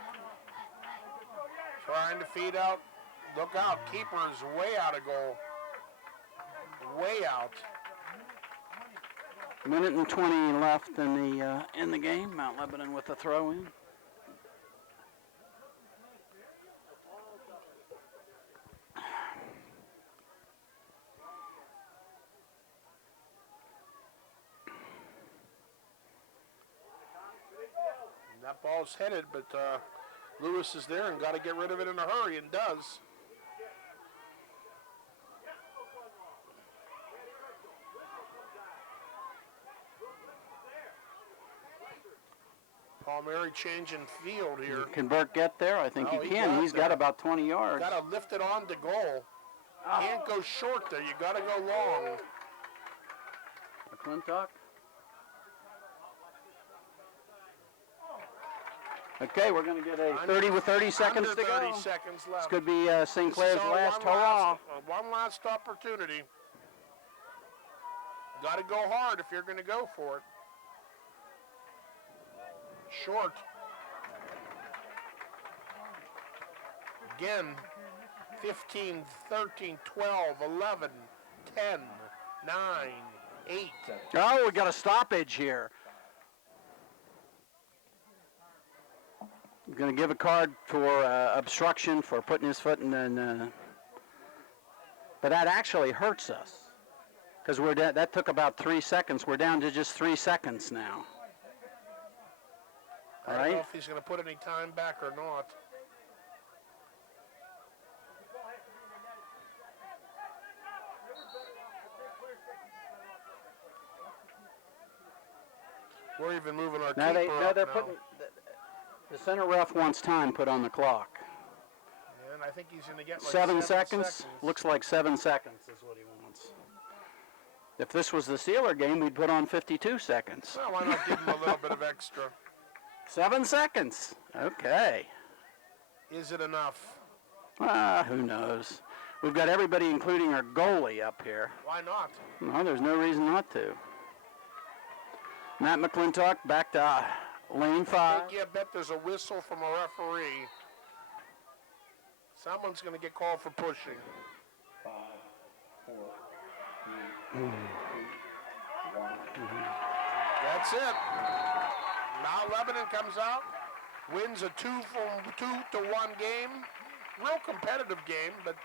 Trying to feed out. Look out. Keeper is way out of goal. Way out. Minute and 20 left in the game. Mount Lebanon with the throw in. That ball's headed, but Lewis is there and got to get rid of it in a hurry, and does. Palmieri changing field here. Can Burke get there? I think Oh, he he can. got He's there. got about 20 yards. Got to lift it on to goal. Can't go short there. You got to go long. McClintock. Okay, we're going to get a 30 with 30 seconds Under to 30 go. seconds This left. could be St. This Clair's is our last one hurrah. one last opportunity. Got to go hard if you're going to go for it. Short. Again, 15, 13, 12, 11, 10, 9, 8. Oh, we got a stoppage here. Going to give a card for obstruction for putting his foot in, but that actually hurts us because that took about 3 seconds. We're down to just 3 seconds now. I don't know if he's going to put any time back or not. We're even moving our Now keeper up they're now. putting the center ref wants time put on the clock. And I think he's going to get like 7 seconds. Looks like 7 seconds is what he wants. If this was the Steeler game, we'd put on 52 seconds. Well, why not give him a little bit of extra? 7 seconds. Okay. Is it enough? Who knows? We've got everybody, including our goalie, up here. Why not? No, there's no reason not to. Matt McClintock back to lane 5. I bet there's a whistle from a referee. Someone's going to get called for pushing. 5, 4, 3, 2, 1. That's it. Mount Lebanon comes out, wins a 2-1 game. Real competitive game, but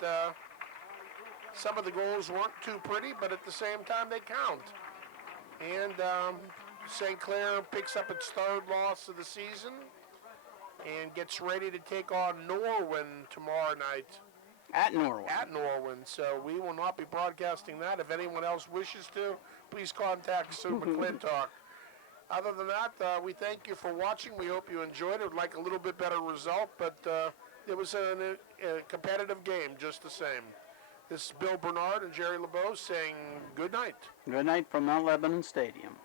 some of the goals weren't too pretty, but at the same time they count. And St. Clair picks up its 3rd loss of the season and gets ready to take on Norwin tomorrow night. At Norway. At Norwin, so we will not be broadcasting that. If anyone else wishes to, please contact Sue McClintock. Other than that, we thank you for watching. We hope you enjoyed it. We'd like a little bit better result, but it was a competitive game just the same. This is Bill Bernard and Jerry LeBeau saying good night. Good night from Mount Lebanon Stadium.